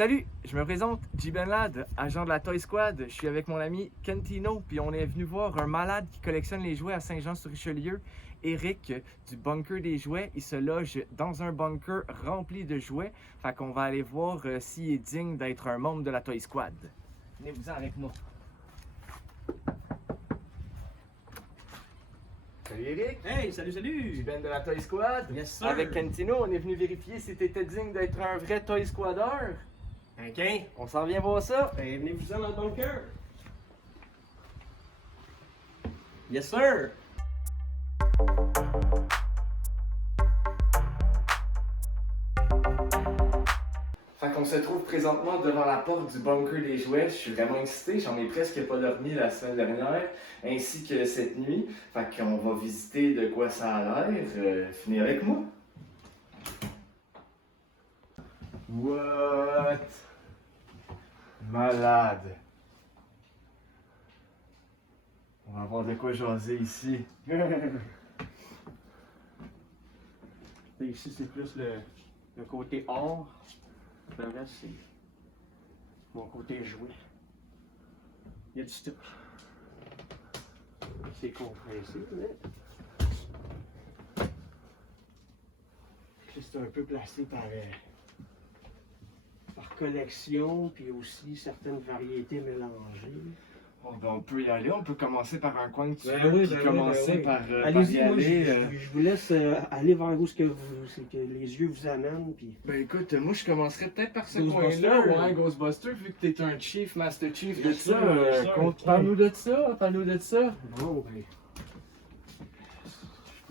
Salut, je me présente, J. Benlad, agent de la Toy Squad. Je suis avec mon ami Kentino, puis on est venu voir un malade qui collectionne les jouets à Saint-Jean-sur-Richelieu. Eric, du bunker des jouets, il se loge dans un bunker rempli de jouets. Fait qu'on va aller voir s'il est digne d'être un membre de la Toy Squad. Venez-vous-en avec moi. Salut Eric! Hey, salut, Tu salut! viens de la Toy Squad? Yes, sir. Avec Kentino, on est venu vérifier si tu étais digne d'être un vrai Toy Squader. OK. On s'en vient voir ça. Ben, venez-vous-en dans le bunker. Yes, sir! Fait qu'on se trouve présentement devant la porte du bunker des jouets. Je suis vraiment excité, j'en ai presque pas dormi la semaine dernière, ainsi que cette nuit. Fait qu'on va visiter de quoi ça a l'air. Venez avec moi. What? Malade. On va voir de quoi jaser ici. Ici, c'est plus le côté or. Le reste, c'est mon côté jouet. Il y a du stock. C'est compressé, mais c'est un peu placé par collection, puis aussi certaines variétés mélangées. Bon, ben, on peut y aller, on peut commencer par un coin que tu Ben veux, oui, puis ben oui, commencer ben oui. par Allez-y, y moi, aller. je vous laisse aller vers où c'est que les yeux vous amènent, puis... Ben écoute, moi je commencerais peut-être par ce Ghostbuster, coin-là, ouais, Ghostbuster, vu que t'es un chief, Master Chief de Yes, ça. sir, yes, sir. Ok. Parle-nous de ça, parle-nous de ça. Bon, ben.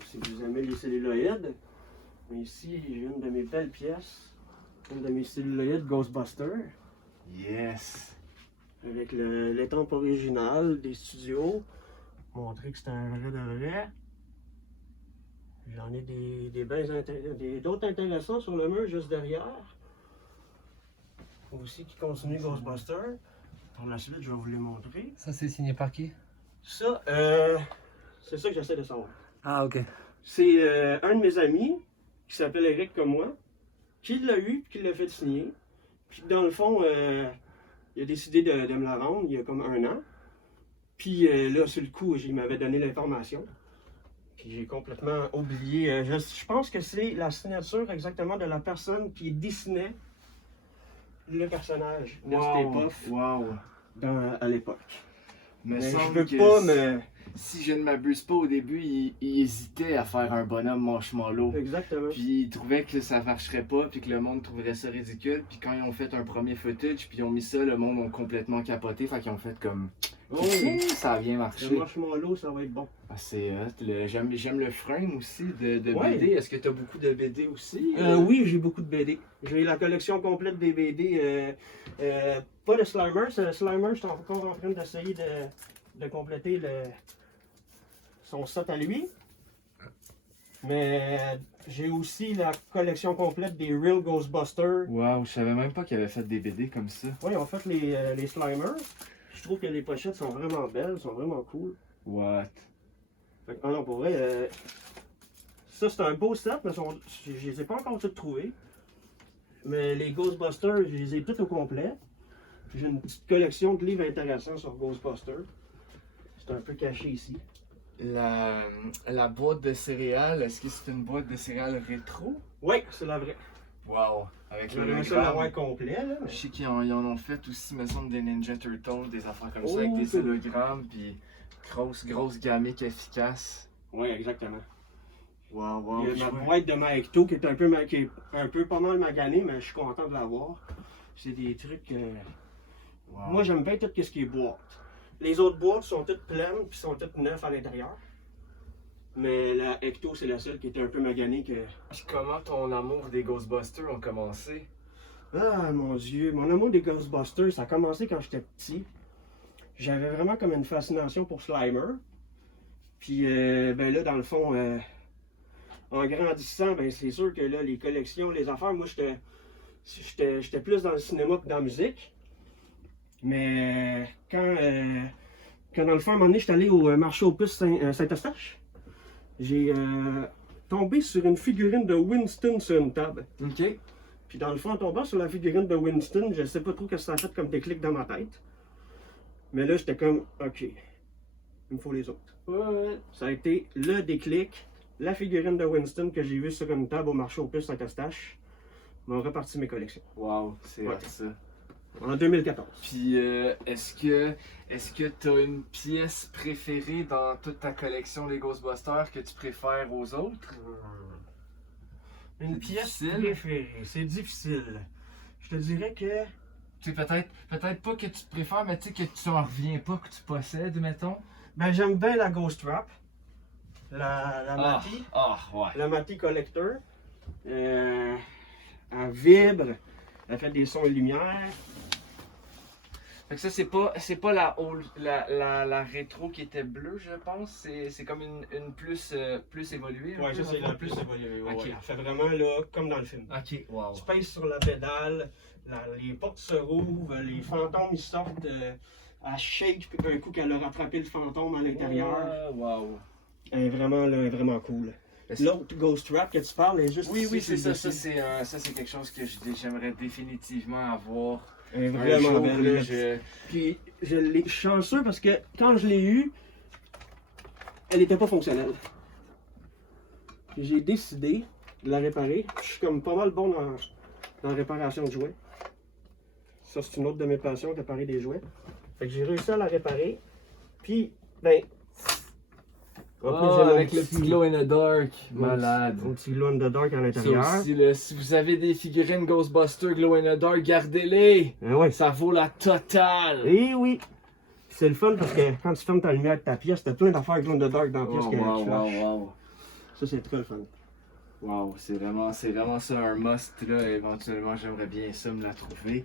Si vous aimez les celluloïdes, mais ici, j'ai une de mes belles pièces. Une de mes celluloïdes Ghostbuster. Yes. Avec l'étampe originale des studios. Montrer que c'est un vrai de vrai. J'en ai d'autres intéressants sur le mur juste derrière. Aussi qui continue Ghostbuster. Par la suite, je vais vous les montrer. Ça, c'est signé par qui? Ça, c'est ça que j'essaie de savoir. Ah, ok. C'est un de mes amis, qui s'appelle Eric comme moi, qui l'a eu et qui l'a fait signer. Puis dans le fond, il a décidé de me la rendre il y a comme 1 an. Puis là, sur le coup, il m'avait donné l'information. Puis j'ai complètement oublié. Je pense que c'est la signature exactement de la personne qui dessinait le personnage de cette époque Wow. à l'époque. Me Mais je semble veux que pas me... si je ne m'abuse pas, au début, il hésitait à faire un bonhomme marshmallow. Exactement. Puis il trouvait que ça marcherait pas, puis que le monde trouverait ça ridicule. Puis quand ils ont fait un premier footage, puis ils ont mis ça, le monde ont complètement capoté. Fait qu'ils ont fait comme... Oh, oui. Ça a bien Le marché. marshmallow, ça va être bon. Ah, c'est hot. J'aime le frame aussi de Ouais. BD. Est-ce que tu as beaucoup de BD aussi? Oui, j'ai beaucoup de BD. J'ai la collection complète des BD. Pas de Slimer. Slimer, je suis encore en train d'essayer de compléter son set à lui. Mais j'ai aussi la collection complète des Real Ghostbusters. Wow, je savais même pas qu'il avait fait des BD comme ça. Oui, on fait les Slimer. Je trouve que les pochettes sont vraiment belles, sont vraiment cool. What? Fait que, non, pour vrai, ça c'est un beau set, mais je les ai pas encore toutes trouvées. Mais les Ghostbusters, je les ai toutes au complet. J'ai une petite collection de livres intéressants sur Ghostbusters. C'est un peu caché ici. La boîte de céréales, est-ce que c'est une boîte de céréales rétro? Oui, c'est la vraie. Wow! Avec Je le vais ça l'avoir complet, là. Je sais qu'ils en ont fait aussi, me semble, des Ninja Turtles, des affaires comme ça, Oh, avec des c'est- hologrammes, puis grosse gamique efficace. Oui, exactement. Wow, Il y a ma boîte de Maekto qui est qui est un peu pas mal maganée, mais je suis content de l'avoir. C'est des trucs. Wow. Moi, j'aime bien tout ce qui est boîte. Les autres boîtes sont toutes pleines puis sont toutes neuves à l'intérieur. Mais la Ecto, c'est la seule qui était un peu maganée que. Puis comment ton amour des Ghostbusters ont commencé? Ah mon Dieu, mon amour des Ghostbusters, ça a commencé quand j'étais petit. J'avais vraiment comme une fascination pour Slimer. Puis ben là, dans le fond, en grandissant, ben c'est sûr que là, les collections, les affaires, moi j'étais plus dans le cinéma que dans la musique. Mais quand dans le fond, à un moment donné, j'étais allé au marché aux puces Saint-Eustache, j'ai tombé sur une figurine de Winston sur une table. Ok. Puis dans le fond, en tombant sur la figurine de Winston, je sais pas trop ce que ça a fait comme déclic dans ma tête. Mais là, j'étais comme, ok, il me faut les autres. Ouais. Ça a été le déclic. La figurine de Winston que j'ai vue sur une table au marché aux puces à Castache m'a reparti mes collections. Wow, c'est Ouais. hot, ça. En 2014. Puis, est-ce que t'as une pièce préférée dans toute ta collection des Ghostbusters que tu préfères aux autres? Une C'est pièce difficile. préférée, c'est difficile. Je te dirais que Tu sais, peut-être pas que tu te préfères, mais tu sais que tu en reviens pas que tu possèdes, mettons. ben, j'aime bien la Ghost Trap, la Matty, ouais. la Matty Collector. Elle vibre, elle fait des sons et lumières. Fait que ça, c'est pas la rétro qui était bleue, je pense. C'est comme une plus évoluée. un Ouais, peu, ça c'est dans la le plus fond. évoluée. Ouais, Ok. ouais. Elle fait vraiment là, comme dans le film. Ok, wow. Tu pèses sur la pédale, les portes se rouvrent, les fantômes ils sortent, elle shake, puis d'un coup qu'elle a rattrapé le fantôme à l'intérieur. Wow. Elle est vraiment, là, elle est vraiment cool. L'autre Ghost Trap que tu parles est juste Oui, ici, c'est sur le ça. dessus. Ça, c'est quelque chose que j'aimerais définitivement avoir. Elle est Un vraiment jour, belle. là, je- Puis je l'ai chanceux parce que quand je l'ai eue, elle n'était pas fonctionnelle. Puis j'ai décidé de la réparer. Je suis comme pas mal bon dans la réparation de jouets. Ça, c'est une autre de mes passions, réparer des jouets. Fait que j'ai réussi à la réparer. Puis, ben. en plus, j'ai mon avec le petit glow in the dark. Malade. Mon petit glow in the dark à Ça l'intérieur. aussi, là, si vous avez des figurines Ghostbusters Glow in the Dark, gardez-les! Ouais. Ça vaut la totale! Et oui! Puis c'est le fun parce que quand tu fermes ta lumière de ta pièce, t'as plein d'affaires glow in the dark dans la pièce Oh, qui wow, flash. wow. Ça, c'est très le fun. Wow, c'est vraiment ça un must, là. Éventuellement, j'aimerais bien ça me la trouver.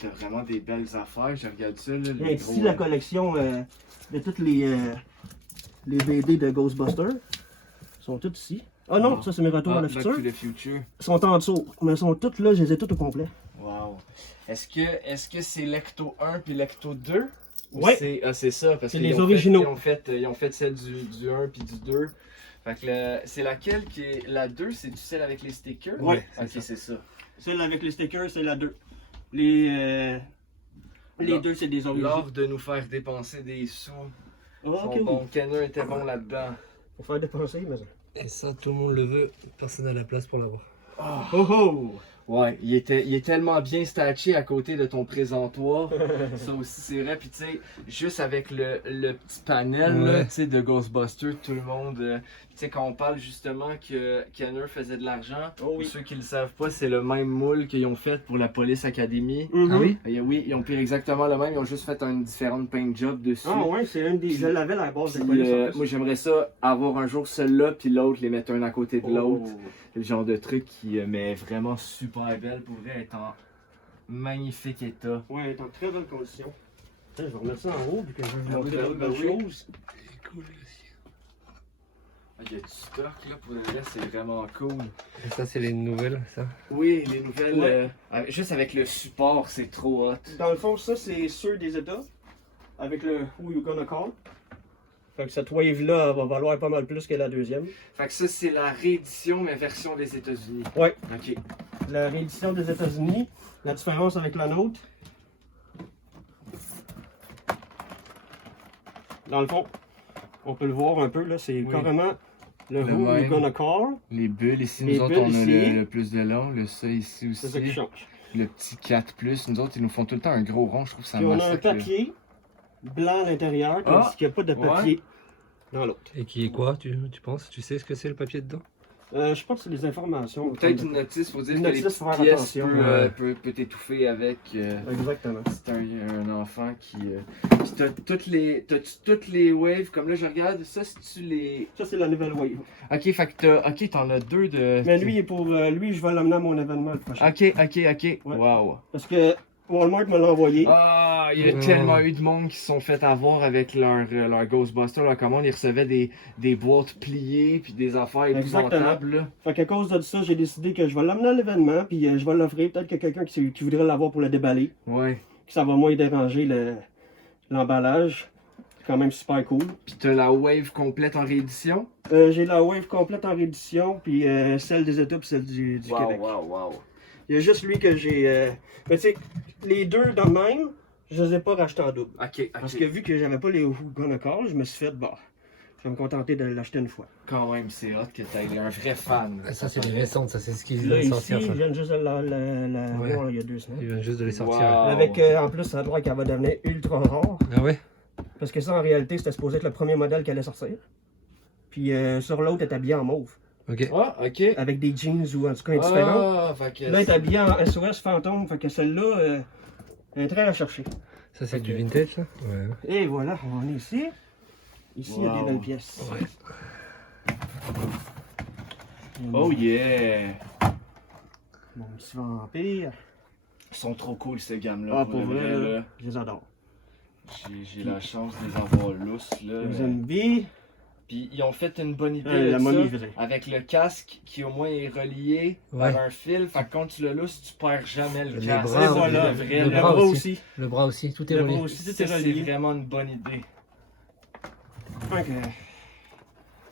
T'as vraiment des belles affaires, je regarde ça, là. Il y a ici la collection de toutes les BD de Ghostbusters. Ils sont toutes ici. Ah non, Ah. ça c'est mes retours à le Back futur. to the Future. Ils sont en dessous, mais ils sont toutes là, je les ai toutes au complet. Wow. Est-ce que c'est Lecto 1 puis Lecto 2? Ou Ouais. c'est ça, parce C'est qu'ils les ont originaux. ils ont fait celle du 1 puis du 2. Fait que c'est laquelle qui est. La 2, c'est celle avec les stickers? Ouais, Ok, c'est ça. Celle avec les stickers, c'est la 2. Les Là. deux, c'est des originaux. L'art de nous faire dépenser des sous. Ah, ok, Son oui. bon Kenner était bon là-dedans. Faut faire dépenser, mais. Et ça, tout le monde le veut, personne n'a la place pour l'avoir. Oh oh! Ouais, il est tellement bien statué à côté de ton présentoir. Ça aussi, c'est vrai. Puis, tu sais, juste avec le petit panel là, Ouais. tu sais, de Ghostbusters, tout le monde. Tu sais, quand on parle justement que Kenner faisait de l'argent, Oh pour oui. ceux qui le savent pas, c'est le même moule qu'ils ont fait pour la Police Academy. Mhm. Ah oui? Et oui, ils ont pris exactement le même, ils ont juste fait une différente paint job dessus. Ah ouais, c'est un des. Je l'avais à la base de Puis, police en plus. moi j'aimerais ça avoir un jour celui-là puis l'autre les mettre un à côté de Oh. l'autre. C'est le genre de truc qui m'est vraiment super belle pour vrai, être en magnifique état. Ouais, elle est en très bonne condition. Tiens, je vais remettre ça en haut, vu que je veux vous Ah montrer oui, ben d'autres oui, belles ben oui. choses. Il y a du stock là pour le reste, c'est vraiment cool. Et ça, c'est les nouvelles, ça. Oui, les nouvelles, Ouais. juste avec le support, c'est trop hot. Dans le fond, ça, c'est ceux des États, avec le Who You Gonna Call. Fait que cette wave-là va valoir pas mal plus que la deuxième. Fait que ça, c'est la réédition, mais version des États-Unis. Ouais. Ok. La réédition des États-Unis, la différence avec la nôtre. Dans le fond, on peut le voir un peu, là, c'est Oui. carrément le Le Who même. You Gonna Call. Les bulles ici, Les nous autres, bulles on a ici. le plus de long, le ça ici C'est ça qui aussi. change. Le petit 4+, nous autres, ils nous font tout le temps un gros rond, je trouve que ça Puis on a un massacre. là. papier blanc à l'intérieur, Ah, tandis qu'il n'y a pas de papier dans l'autre. Et qui est quoi, tu penses? Tu sais ce que c'est le papier dedans? Je pense que c'est des informations. Peut-être une notice pour dire Une que les notice, petites faire pièces attention. peut t'étouffer avec. Exactement. C'est un enfant qui. Puis t'as-tu toutes les waves, comme là je regarde, ça c'est-tu les. Ça, c'est la nouvelle wave. Ok, fait que t'en as deux de. Mais lui, lui, je vais l'amener à mon événement le prochain. Ok. Wow. Parce que Walmart me l'a envoyé. Ah, il y a Mm. tellement eu de monde qui se sont fait avoir avec leur Ghostbuster, leur commande. Ils recevaient des boîtes pliées puis des affaires épouvantables. Là. Fait qu'à cause de ça, j'ai décidé que je vais l'amener à l'événement, puis je vais l'offrir. Peut-être que quelqu'un qui voudrait l'avoir pour le déballer, Ouais. que ça va moins déranger l'emballage. C'est quand même super cool. Puis t'as la wave complète en réédition. J'ai la wave complète en réédition, puis celle des États, puis celle du Wow, Québec. wow. Il y a juste lui que j'ai. Mais tu sais, les deux dans le même, je les ai pas rachetés en double. Ok, Parce que vu que j'avais pas les Hugon encore, je me suis fait, bon, je vais me contenter de l'acheter une fois. Quand même, c'est hot que t'aies un vrai fan. Ah, ça, c'est les récentes, ça, c'est ce qu'ils Là, viennent ici, sortir. Ça. ils viennent juste de Ouais. voir, il y a 2 Ils semaines. viennent juste de les sortir. Wow. Avec, en plus, ça a droit qu'elle va devenir ultra rare. Ah ouais? Parce que ça, en réalité, c'était supposé être le premier modèle qui allait sortir. Puis sur l'autre, elle est habillée en mauve. Ok. Ah, ok. Avec des jeans ou en tout cas indifférent. Ah, fait que Là, elle est habillée en SOS fantôme. Fait que celle-là, elle est très recherchée. Ça, c'est Ok. du vintage, ça? Ouais. Et voilà, on est ici. Ici, il y a des Wow. belles pièces. Ouais. Oh yeah! Mon petit vampire. Ils sont trop cool ces gammes-là. Ah, pour vrai, là, je les adore. J'ai la chance de les avoir lousses là. Les zombies. Puis ils ont fait une bonne idée La de momie, ça, je veux dire. avec le casque qui au moins est relié Ouais. par un fil. Fait que quand tu le lousses, tu perds jamais le Les casque. bras, Et voilà, le vrai, le le là. bras bras aussi. aussi. Le bras aussi, tout est Le relié. bras aussi, tout Ça, est c'est relié. vraiment une bonne idée. Ok.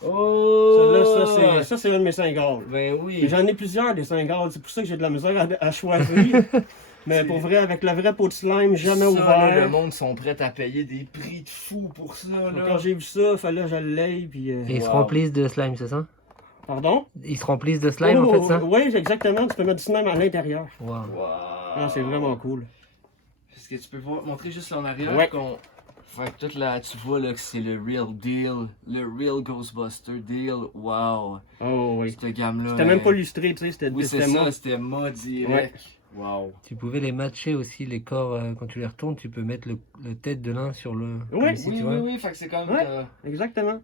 Oh! Ça, c'est un de mes Saint-Gall. Ben oui. J'en ai plusieurs des Saint-Gall, c'est pour ça que j'ai de la misère à choisir. Mais pour vrai, avec la vraie peau de slime, jamais Ça, là, le ouvert. monde sont prêts à payer des prix de fou pour ça. Donc, Là. quand j'ai vu ça, fallait que je l'aie. Puis, Et ils se Wow. remplissent de slime, c'est ça? Pardon? Ils se remplissent de slime, en fait, ça? Oui, exactement. Tu peux mettre du slime à l'intérieur. Wow. Wow. Ah, c'est vraiment cool. Est-ce que tu peux montrer juste en arrière? Ouais. Fait que tout là, tu vois là que c'est le real deal. Le real Ghostbuster deal. Wow. Oh oui. Cette gamme-là. C'était même pas illustré, tu sais. C'était Oui, c'est c'était ça, moi. c'était moi direct. Wow. Tu pouvais les matcher aussi, les corps, quand tu les retournes, tu peux mettre le tête de l'un sur le... Oui, comme ici, Oui, tu oui, vois. oui, fait que c'est quand même. Ouais. Exactement.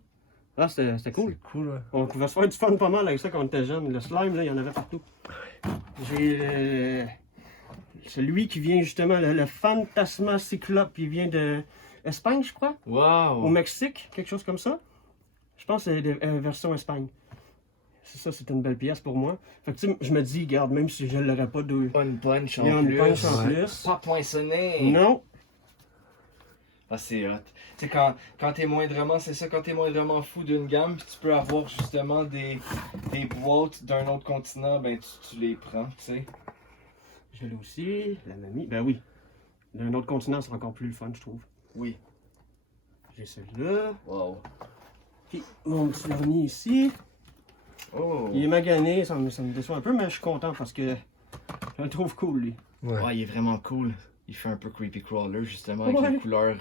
Ah, c'était cool. C'est cool, ouais. On pouvait se faire du fun pas mal avec ça quand on était jeune. Le slime, là, il y en avait partout. J'ai celui qui vient justement, le Fantasma Cyclope, il vient de Espagne, je crois. Au Wow. Mexique, quelque chose comme ça. Je pense que c'est version Espagne. C'est ça, c'est une belle pièce pour moi. Fait que tu sais, je me dis, regarde, même si je l'aurais pas de. Une punch Il y a en une plus. punch en Ouais. plus. Pas poinçonné. Non. Ah, c'est hot. Tu sais, quand t'es moindrement, c'est ça, quand t'es moindrement fou d'une gamme, puis tu peux avoir justement des boîtes d'un autre continent, ben tu les prends, tu sais. Je l'ai aussi. La mamie. Ben oui. D'un autre continent, c'est encore plus le fun, je trouve. Oui. J'ai celui-là. Wow. Puis mon petit dernier ici. Oh. Il est magané, ça me déçoit un peu, mais je suis content parce que je le trouve cool, lui. Ouais. Ouais, il est vraiment cool. Il fait un peu creepy crawler justement avec Ouais. les couleurs.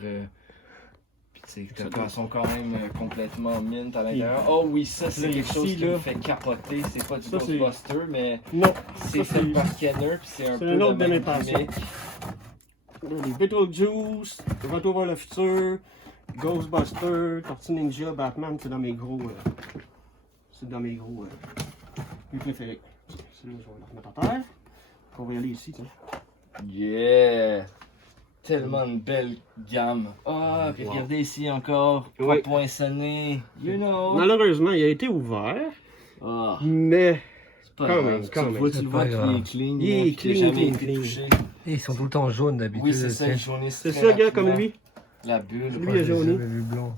Puis tu sais, elles sont quand même complètement mint à l'intérieur. Oh oui, ça c'est Là, quelque ici, chose qui là. me fait capoter. C'est pas du Ça, c'est- Ghostbuster, mais Non. c'est ça, fait par Kenner, puis c'est un c'est peu un autre le de mes même passions. gimmick. Les Beetlejuice, Retour vers le futur, Ghostbusters, Tortue Ninja, Batman, c'est dans mes gros. C'est dans mes gros. Mes préférés. Celui-là, je vais le remettre à terre. On va y aller ici, tiens. Yeah! Tellement une belle gamme. Ah, puis Wow. regardez ici encore. Ouais. Pas poinçonné. You know. Malheureusement, il a été ouvert, Ah, mais c'est pas Quand grave. même, quand tu même. vois, tu C'est le pas vois qu'il grave. est clean. Il est là, puis qu'il a clean, jamais clean, été clean. touché. Et ils sont tout le temps jaunes d'habitude. Oui, c'est ça, tu il sais. jaunisse c'est très ça, gars, rapidement. comme lui. La bulle. Lui, Ouais, il a j'ai jauni. jamais vu blanc.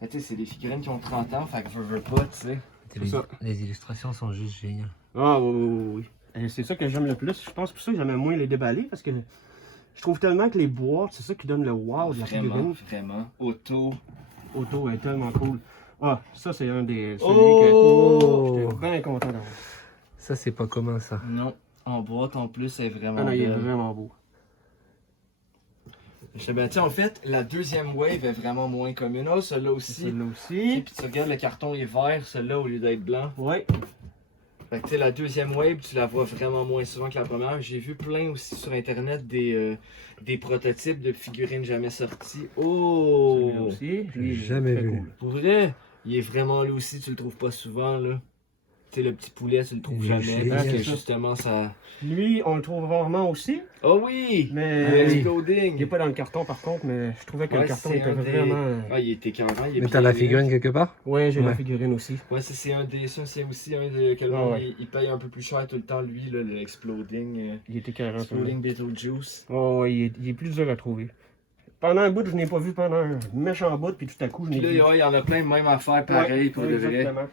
Mais tu sais, c'est des figurines qui ont 30 ans, fait que veux pas, tu sais. Les, ça. les illustrations sont juste géniales. Ah oui, oui, oui. Et c'est ça que j'aime le plus. Je pense pour ça que j'aime moins les déballer parce que je trouve tellement que les boîtes, c'est ça qui donne le wow de la Vraiment, figurine. vraiment. Auto. Auto est tellement cool. Ah, ça c'est un des. Celui Oh! que j'étais bien content d'avoir. Ça, c'est pas commun, ça. Non, en boîte en plus, c'est vraiment Ah non, il est belle. vraiment beau. Je sais bien, tu sais, en fait, la deuxième wave est vraiment moins commune. Oh, celle-là aussi. Celui-là Puis aussi. tu regardes, le carton est vert, celle-là, au lieu d'être blanc. Ouais. Fait que tu sais, la deuxième wave, tu la vois vraiment moins souvent que la première. J'ai vu plein aussi sur internet des prototypes de figurines jamais sorties. Oh! Celui-là aussi. Lui, il est Jamais très vu. cool. Pour vrai, il est vraiment là aussi, tu le trouves pas souvent là. Tu sais, le petit poulet, tu le trouves Il est jamais. Parce que génial. justement, ça. Lui, on le trouve rarement aussi. Oh oui! Mais Le il exploding! est pas dans le carton par contre, mais je trouvais que Ouais, le carton c'est était un des- vraiment. Ah, il était carrément. Il est Mais t'as bien la fait. figurine quelque part? Ouais, j'ai la Ouais. figurine aussi. Ouais, c'est un des. Ça, c'est aussi un de. Que le Ah monde, ouais. il paye un peu plus cher tout le temps, lui, là, l'exploding. Il était carrément. Exploding Beetlejuice. Oh, ouais, il est plus dur à trouver. Pendant un bout, je n'ai pas vu pendant un méchant bout, puis tout à coup, je Puis n'ai vu. là, ouais, il y en a plein, même à faire pareil Ouais, pour ouais, de vrai. exactement.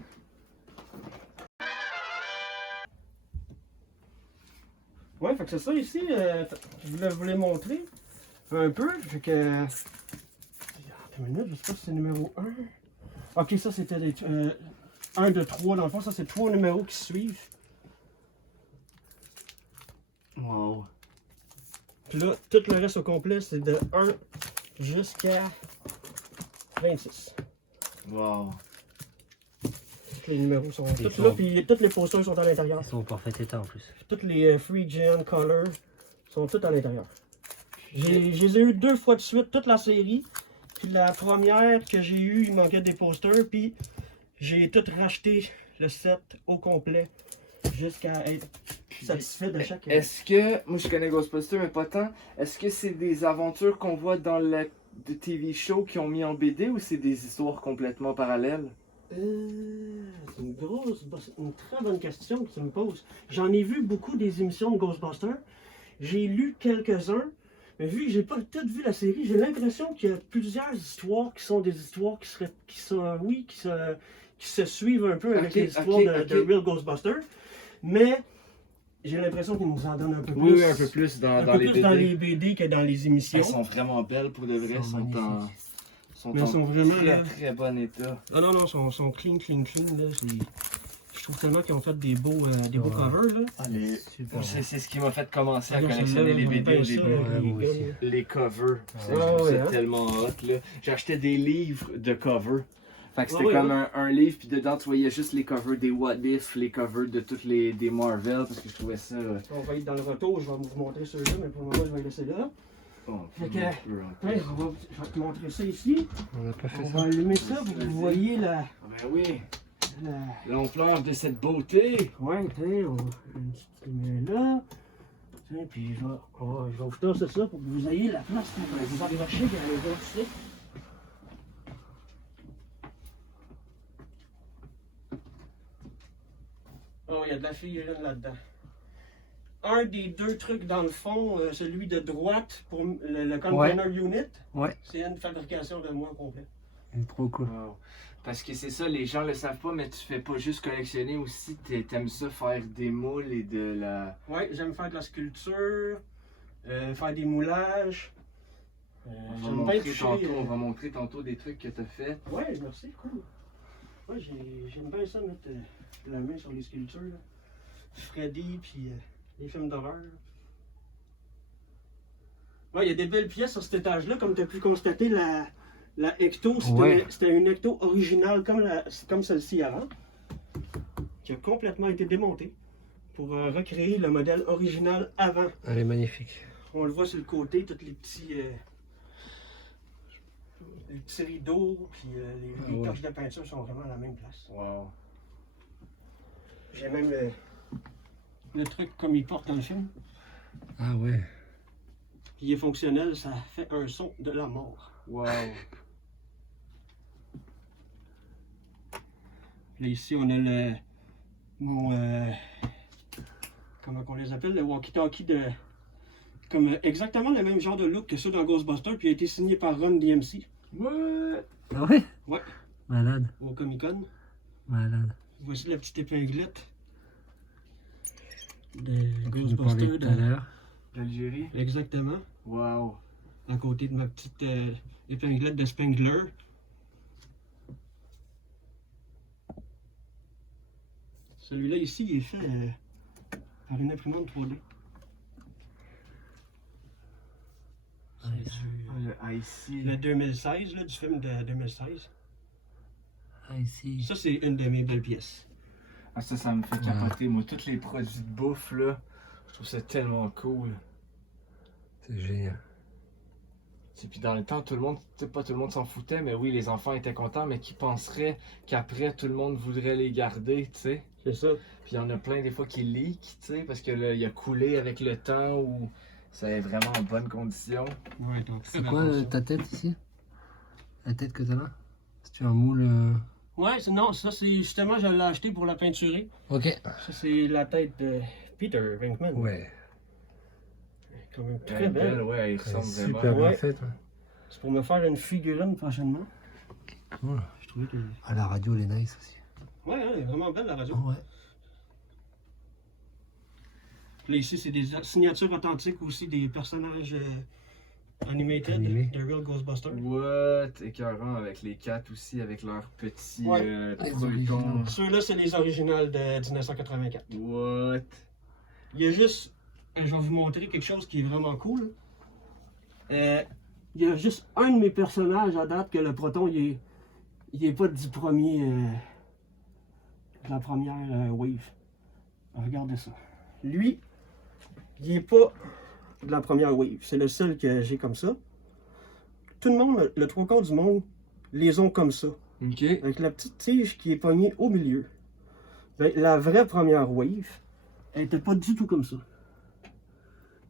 Ouais, fait que c'est ça ici. Je voulais vous les montrer un peu. Fait que. Attends une minute, je sais pas si c'est numéro 1. Ok, ça c'était les. 1 de 3. Dans le fond, ça c'est 3 numéros qui suivent. Wow. Puis là, tout le reste au complet, c'est de 1 jusqu'à 26. Wow. Tous les numéros sont Ils tous sont- là, puis tous les posters sont à l'intérieur. Ils sont en parfait état en plus. Toutes les Free Gen Color sont toutes à l'intérieur. Je les ai eu 2 fois de suite, toute la série. Puis la première que j'ai eue, il manquait des posters, puis j'ai tout racheté le set au complet jusqu'à être satisfait de chaque. Est-ce que, moi je connais Ghostbusters, mais pas tant, est-ce que c'est des aventures qu'on voit dans le TV show qu'ils ont mis en BD ou c'est des histoires complètement parallèles? C'est une très bonne question que tu me poses. J'en ai vu beaucoup des émissions de Ghostbusters. J'ai lu quelques-uns, mais vu que j'ai pas tout vu la série, j'ai l'impression qu'il y a plusieurs histoires qui sont des histoires qui se suivent un peu avec Ok, les histoires ok, de ok. Real Ghostbusters. Mais j'ai l'impression qu'ils nous en donnent un peu plus. Oui, un peu plus un dans peu les plus BD. dans les BD que dans les émissions. Elles sont vraiment belles pour de vrai, Ils sont magnifiques. Mais elles sont vraiment très là. très bon état. Ah non, non, sont clean, clean, clean. Là. Je trouve tellement qu'ils ont fait des beaux Ouais. covers. Là. Super. C'est ce qui m'a fait commencer à Regarde, collectionner celle-là, les j'aime BD au bien ça, début. là, Ouais, les moi gars, aussi. là. Les covers. Ah Je ouais, trouve ouais, ça hein. tellement hot là. J'achetais des livres de covers. Fait que c'était Ouais, comme ouais. un livre, puis dedans tu voyais juste les covers des What If, les covers de toutes les des Marvel, parce que je trouvais ça. On va être dans le retour, je vais vous montrer ceux-là, mais pour le moment, je vais les laisser là. Bon, Fait que- un peu, un peu. Ouais, je vais te montrer ça ici. On n'a pas fait On ça. va allumer ça pour que vous voyez Ben oui, la... l'ampleur de cette beauté. Ouais, tiens, on va une petite lumière là. Tiens, puis je vais vous tasser ça pour que vous ayez la place pour vous accrocher et aller voir ça. Oh, il y a de la figurine là-dedans. Un des 2 trucs dans le fond, celui de droite pour le container unit, Ouais. c'est une fabrication de moi complet. Trop cool. Wow. Parce que c'est ça, les gens le savent pas, mais tu fais pas juste collectionner aussi, t'aimes ça faire des moules et de la. Ouais, j'aime faire de la sculpture, faire des moulages. On va, J'aime bien montrer toucher, tantôt, on va montrer tantôt des trucs que t'as fait. Ouais, merci, cool. Ouais, j'aime bien ça, mettre la main sur les sculptures. Là. Freddy, puis les films d'horreur. Ouais, il y a des belles pièces sur cet étage-là, comme tu as pu constater, la Ecto, Ouais. c'était une Ecto originale comme celle-ci avant, qui a complètement été démontée pour recréer le modèle original avant. Elle est magnifique. On le voit sur le côté, tous les petits rideaux, puis les ouais. taches de peinture sont vraiment à la même place. Wow. J'ai même le truc comme il porte dans le film. Ah ouais. Puis il est fonctionnel, ça fait un son de la mort. Wow. Là ici on a mon comment qu'on les appelle, le walkie-talkie de comme exactement le même genre de look que ceux dans Ghostbusters, puis il a été signé par Ron DMC What? Ah ouais? Ouais. Malade. au Comic Con. Malade. Voici la petite épinglette de Tu nous parlais Ghostbusters. tout à l'heure. D'Algérie? Exactement. Wow. À côté de ma petite épinglette de Spengler. Celui-là ici, il est fait par une imprimante 3D. Ah, C'est Le ici. le 2016, là, du film de 2016. Ah, ici. Ça, c'est une de mes belles pièces. Ah, ça me fait capoter. Moi, tous les produits de bouffe, là, je trouve ça tellement cool. C'est génial. Et puis dans le temps, tout le monde, tu sais, pas tout le monde s'en foutait, mais oui, les enfants étaient contents, mais qui penseraient qu'après, tout le monde voudrait les garder, tu sais. C'est ça. Puis il y en a plein des fois qui leak, tu sais, parce que là, il a coulé avec le temps ou ça est vraiment en bonne condition. Ouais, donc C'est quoi ta tête ici? La tête que t'as là? C'est un moule. Ouais, non, ça, c'est justement, je l'ai acheté pour la peinturer. Ok. Ça, c'est la tête de Peter Venkman. Ouais. Quand même très Très belle. belle, ouais, il Elle est ressemble super vraiment. bien Ouais. faite. Ouais. C'est pour me faire une figurine prochainement. Cool. Je trouvais que. Ah, la radio, elle est nice aussi. Ouais, elle est vraiment belle la radio. Ouais. Là, ici, c'est des signatures authentiques aussi des personnages animated Animés. de Real Ghostbusters. What? Écœurant avec les 4 aussi, avec leurs petits Ouais. feuilletons. Ceux-là, c'est les originales de 1984. What? Il y a juste, je vais vous montrer quelque chose qui est vraiment cool. Il y a juste un de mes personnages à date que le proton, il est pas du premier, de la première wave. Regardez ça. Lui, il est pas de la première wave. C'est le seul que j'ai comme ça. Tout le monde, le trois quarts du monde, les ont comme ça. Ok. Avec la petite tige qui est pognée au milieu. Ben, la vraie première wave, elle était pas du tout comme ça.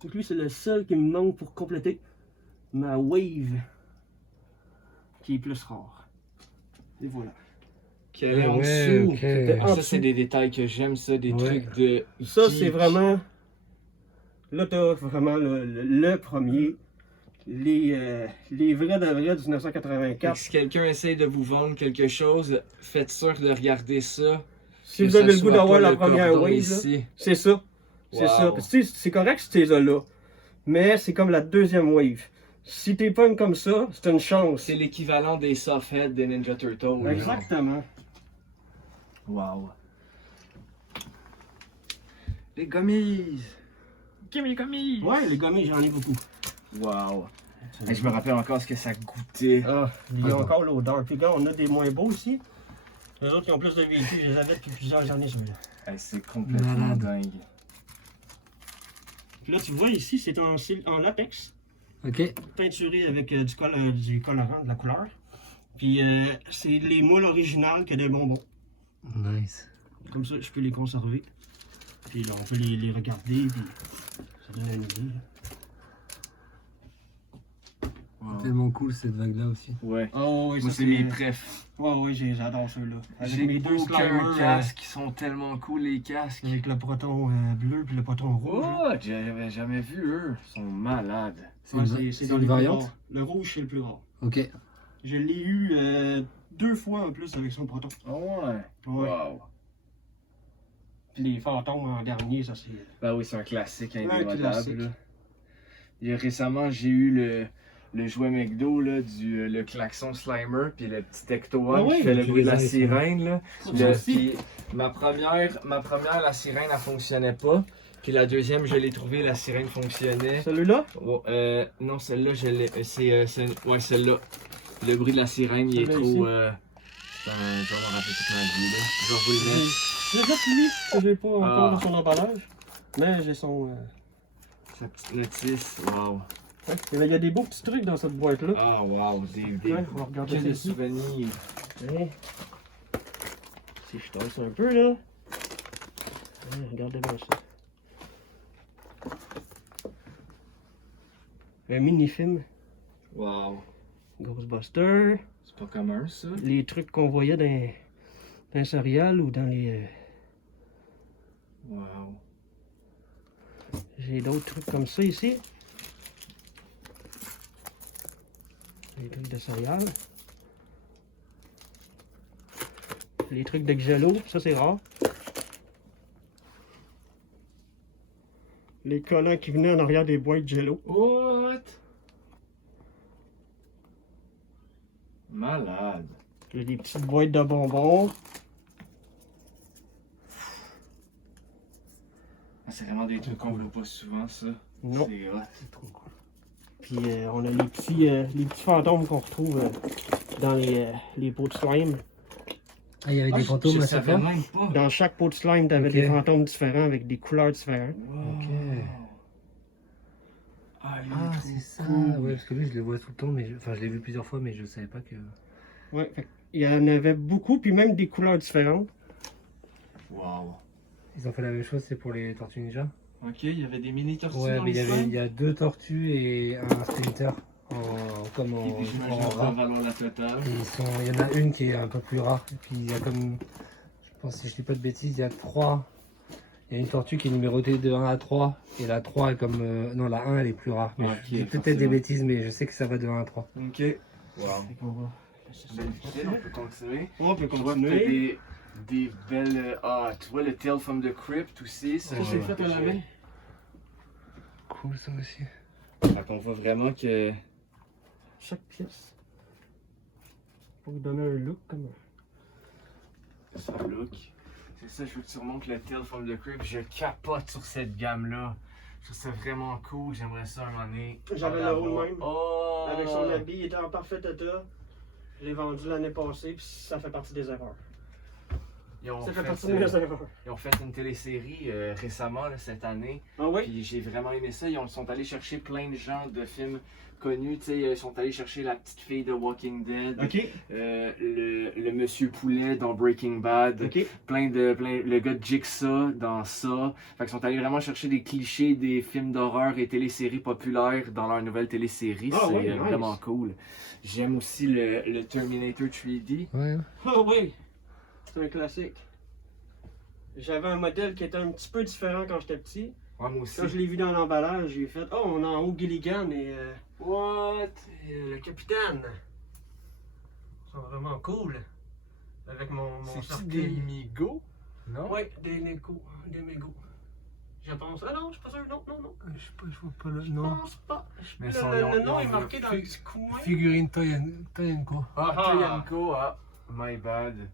Donc lui, c'est le seul qui me manque pour compléter ma wave qui est plus rare. Et voilà. Qui est en Ouais, dessous. ok. C'était en Ça, dessous. c'est des détails que j'aime, ça, des Ouais. trucs de. Ça, geek. c'est vraiment. Là, t'as vraiment le premier. Les vrais de vrais du Fait 1984. que si quelqu'un essaye de vous vendre quelque chose, faites sûr de regarder ça. Si que vous avez ça le goût soit d'avoir pas la le première cordon wave, là, ici. c'est ça. C'est Wow. ça. Parce que, tu sais, c'est correct si t'es là. Mais c'est comme la deuxième wave. Si t'es pas comme ça, c'est une chance. C'est l'équivalent des Softhead des Ninja Turtles. là. Exactement. Wow. Les gummies. Gimme les gummies. Ouais, les gommis, j'en ai beaucoup. Wow. Hey, je me rappelle encore ce que ça goûtait. Ah, il y a encore l'odeur. Puis quand on a des moins beaux ici, les autres qui ont plus de véhicules, je les avais depuis plusieurs années ceux-là. Hey, c'est complètement Malade. dingue. Puis là, tu vois ici, c'est en latex, Ok. peinturé avec du colorant, de la couleur. Puis c'est les moules originales que des bonbons. Nice. Comme ça, je peux les conserver. Puis là, on peut les regarder, puis ça donne une idée. Wow. Tellement cool cette vague-là aussi. Ouais. Oh, oui, Moi, c'est mes préf. Ouais, oui, j'adore ceux-là. Avec J'ai mes deux aucun Slimers, casque, ils sont tellement cool les casques. avec le proton bleu puis le proton rouge. Oh, j'avais jamais vu eux. Ils sont malades. C'est Ouais, une, c'est c'est dans une les plus variante? rares. Le rouge, c'est le plus rare. Ok. Je l'ai eu 2 fois en plus avec son proton. Oh ouais. Ouais. Wow. Puis les fantômes en dernier, ça c'est. Ben oui, c'est un classique Un indémodable. classique. Là. Récemment, j'ai eu le jouet McDo, là, le klaxon Slimer, puis le petit Ecto-One Ah ouais, qui fait le je bruit de les la ai, sirène. Là. Ça aussi. Puis ma première, la sirène, elle fonctionnait pas. Puis la deuxième, je l'ai trouvée, la sirène fonctionnait. Celui-là? Oh, non, celle-là, je l'ai. Ouais, celle-là. Le bruit de la sirène, il est Celle-là trop. ici? Je vais m'en rappeler toute ma vie, là. Je vais vous le mettre. J'ai juste lui que j'ai pas encore Ah. dans son emballage. Mais j'ai son. Sa petite notice. Wow. Ouais. Et là, il y a des beaux petits trucs dans cette boîte-là. Ah, wow. Des Ouais, on va regarder que ça des ici. souvenirs. Ouais. Si je tasse un peu là. Ouais, regardez bien ça. Un mini-film Wow. Ghostbusters. C'est pas commun, ça. Les trucs qu'on voyait dans les céréales ou dans les. Wow. J'ai d'autres trucs comme ça ici. Les trucs de céréales. Les trucs de Jello, ça c'est rare. Les collants qui venaient en arrière des boîtes Jello. What? Malade. Puis des petites boîtes de bonbons. Ah, c'est vraiment des trucs qu'on voit pas souvent, ça. Non. C'est hot. C'est trop cool. Puis on a les petits fantômes qu'on retrouve dans les pots de slime. Ah, il y avait des fantômes je à chaque savais fois? même pas. Dans chaque pot de slime, t'avais Ok. des fantômes différents avec des couleurs différentes. Wow. Ok. Ah, lui, Ah, il est c'est ça. trop cool. Ouais, parce que lui, je le vois tout le temps, mais enfin, je l'ai vu plusieurs fois, mais je savais pas que. Ouais, fait il y en avait beaucoup, puis même des couleurs différentes. Wow. Ils ont fait la même chose, c'est pour les Tortues Ninja? Ok, il y avait des mini tortues Ouais, dans mais les il slimes. y a 2 tortues et un Splinter comme Qui, en j'imagine, va rat. valoir la totale. Et il y en a une qui est un peu plus rare. Et puis il y a comme, je pense si je dis pas de bêtises, il y a 3. Il y a une tortue qui est numérotée de 1 à 3. Et la 3 est comme, non la 1 elle est plus rare. Mais Ok, je dis peut-être forcément. des bêtises, mais je sais que ça va de 1 à 3. Ok. Wow. Fait qu'on va- Belle vitelle, on peut continuer. On peut On voit que t'as continuer. des belles. Ah, tu vois le Tale from the Crypt aussi. Ça, Ça, j'ai c'est fait à la main. cool ça aussi. Fait qu'on voit vraiment que Chaque pièce. Pour lui donner un look comme ça look. C'est ça, je veux que tu remontes le Tales from the Crypt. Je capote sur cette gamme-là. Je trouve ça vraiment cool. J'aimerais ça un moment donné. J'avais en le haut avoir. même. Oh! Avec son habit, il était en parfait état. Je l'ai vendu l'année passée, puis ça fait partie des erreurs. Ça fait partie de mes erreurs. Ils ont fait une télésérie récemment, là, cette année. Ah oui? Puis j'ai vraiment aimé ça. Ils sont allés chercher plein de gens de films connus. Tu sais, ils sont allés chercher la petite fille de Walking Dead, Ok. le monsieur Poulet dans Breaking Bad, Ok. le gars de Jigsaw dans ça. Fait qu'ils sont allés vraiment chercher des clichés des films d'horreur et téléséries populaires dans leur nouvelle télésérie. Ah C'est ouais, nice. vraiment cool. J'aime aussi le Terminator 3D. Ouais. Ah oui! C'est un classique. J'avais un modèle qui était un petit peu différent quand j'étais petit. Ouais, moi aussi. Quand je l'ai vu dans l'emballage, j'ai fait oh, on a en haut Gilligan et What? le capitaine. Ils sont vraiment cool. Avec mon C'est-tu des Migo? Non? Oui, des Lego. Des Mego. Je pense. Ah non, je suis pas sûr. Non. Je sais pas, je vois pas le Je nom. pense pas. Mais Le, son le- nom- le nom ils est ont- marqué dans le petit coin. Figurine Toyenko. Ah, Ah. Toyanko, ah. My bad.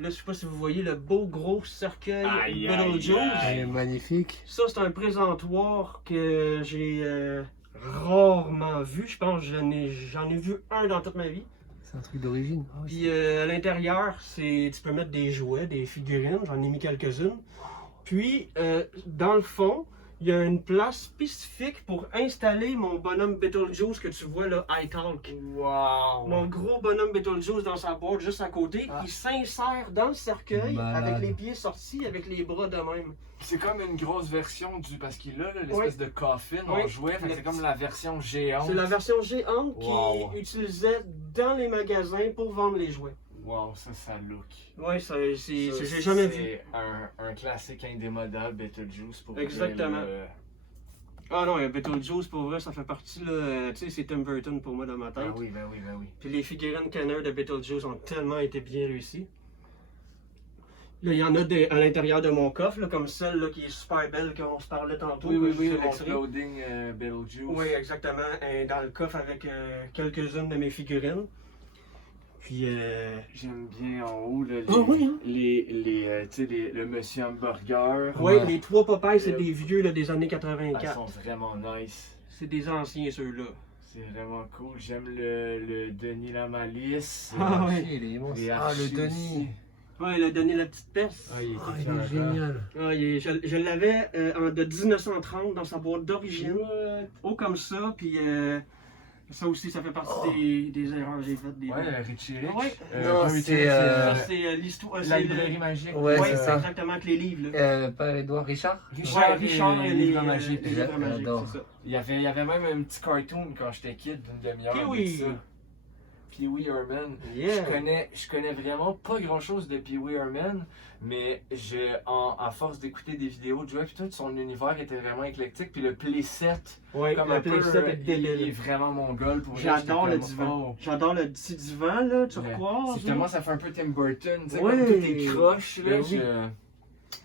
Là, je sais pas si vous voyez le beau gros cercueil Aïe, aïe, Beetlejuice. aïe. Elle est magnifique. Ça, c'est un présentoir que j'ai rarement vu. Je pense que j'en ai vu un dans toute ma vie. C'est un truc d'origine. Ah, Puis à l'intérieur, tu peux mettre des jouets, des figurines. J'en ai mis quelques-unes. Puis, dans le fond, il y a une place spécifique pour installer mon bonhomme Beetlejuice que tu vois là, iTalk. Wow! Mon gros bonhomme Beetlejuice dans sa boîte juste à côté, Ah. il s'insère dans le cercueil Malade. avec les pieds sortis, avec les bras de même. C'est comme une grosse version du. Parce qu'il a là, l'espèce de coffin Oui. en jouet, fait que Le c'est comme petit- la version géante. C'est la version géante Wow. qui utilisait dans les magasins pour vendre les jouets. Wow, ça look. Ouais, Ça, j'ai jamais vu. C'est un classique indémodable Beetlejuice pour Exactement. vrai, là. Ah non, Beetlejuice pour vrai, ça fait partie là. Tu sais, c'est Tim Burton pour moi dans ma tête. Ben oui. Puis les figurines Kenner de Beetlejuice ont tellement été bien réussies. Là, il y en a à l'intérieur de mon coffre, là, comme celle là, qui est super belle qu'on se parlait tantôt. que je vous ai montré. Exploding Beetlejuice. Oui, exactement. Elle est dans le coffre avec quelques-unes de mes figurines. Puis, J'aime bien en haut là, les, Ah oui, hein? tu sais, le monsieur hamburger. ouais, Ouais. les trois Popeyes, c'est Euh, des vieux là, des années Ils 84. sont vraiment nice. C'est des anciens, ceux-là. C'est vraiment cool. J'aime le Denis la Malice. Ah oui. Il est immense. Les Ah, le Archie Denis. aussi. Ouais, il a donné la petite perce. Ah, il est Ah, il écœurant. est génial. Ah, je l'avais de 1930 dans sa boîte d'origine. What? Haut comme ça, puis ça aussi, ça fait partie des erreurs que j'ai faites. Des Ouais, Richie Rich. Ouais. Non, Richie c'est, Rich, euh, C'est l'histoire. la c'est librairie magique. Ouais, Ouais, c'est c'est ça. exactement avec les livres. Là. Pas Edouard Richard? Richard, Richard et les livres magiques. les livres magiques, J'adore. c'est ça. Il y avait même un petit cartoon quand j'étais kid d'une demi-heure. Pee-wee. avec ça. Pee-wee Herman. Yeah. Je connais vraiment pas grand chose de Pee-wee Herman, mais à force d'écouter des vidéos de jouets, puis tout, son univers était vraiment éclectique. Puis le playset, Ouais, comme le un peu, playset est il est débile. vraiment mongol pour vrai, J'adore le j'étais comme, divan. oh. J'adore le petit divan, là, turquoise. Justement, ça fait un peu Tim Burton, tu sais, Ouais. comme tout est croche, là. Ben oui.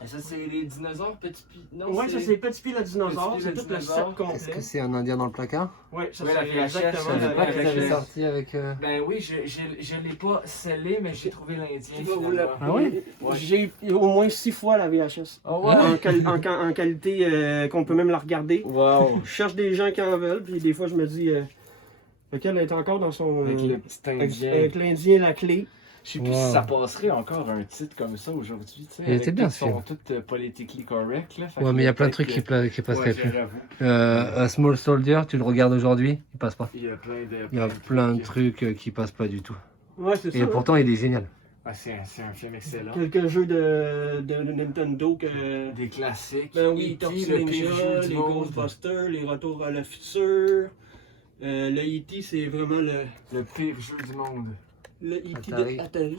Ça, c'est les dinosaures, petit pi. Non, Ouais, ça c'est Petit Pi le dinosaure, Petit Pi c'est le tout le dinosaure. set Est-ce complet. que c'est un indien dans le placard? Ouais, ça Ouais, la c'est VHS, exactement Je savais la pas qu'ils avec avaient le- sorti avec. Ben oui, je l'ai pas scellé, mais j'ai trouvé l'Indien. Tu vas vous finalement. Ah ouais? Ouais. J'ai eu au moins 6 fois la VHS. Ah ouais? En qualité qu'on peut même la regarder. Wow! Je cherche des gens qui en veulent, puis des fois je me dis lequel est encore dans son. Avec le petit Indien. avec l'Indien, la clé. Je sais plus Wow. si ça passerait encore un titre comme ça aujourd'hui. Tu sais, Il était avec bien, tout ce film. sont toutes politically correct. Là, fait Ouais, que mais il y a plein de peut-être trucs que- qui passeraient Ouais, plus. j'avoue. A Small Soldier, tu le regardes aujourd'hui, il passe pas. Il y a plein de. Il y a plein de trucs qui passent pas du tout. Ouais, c'est Et ça. pourtant, il est génial. Ah, c'est un film excellent. Quelques jeux de Nintendo que. Des classiques. Ben oui, E.T., Tortue le pire Ninja, jeu les du monde. Ghostbusters, les Retours à le futur. Le E.T. c'est vraiment Le pire jeu du monde. le E.T. Atari. de Atari.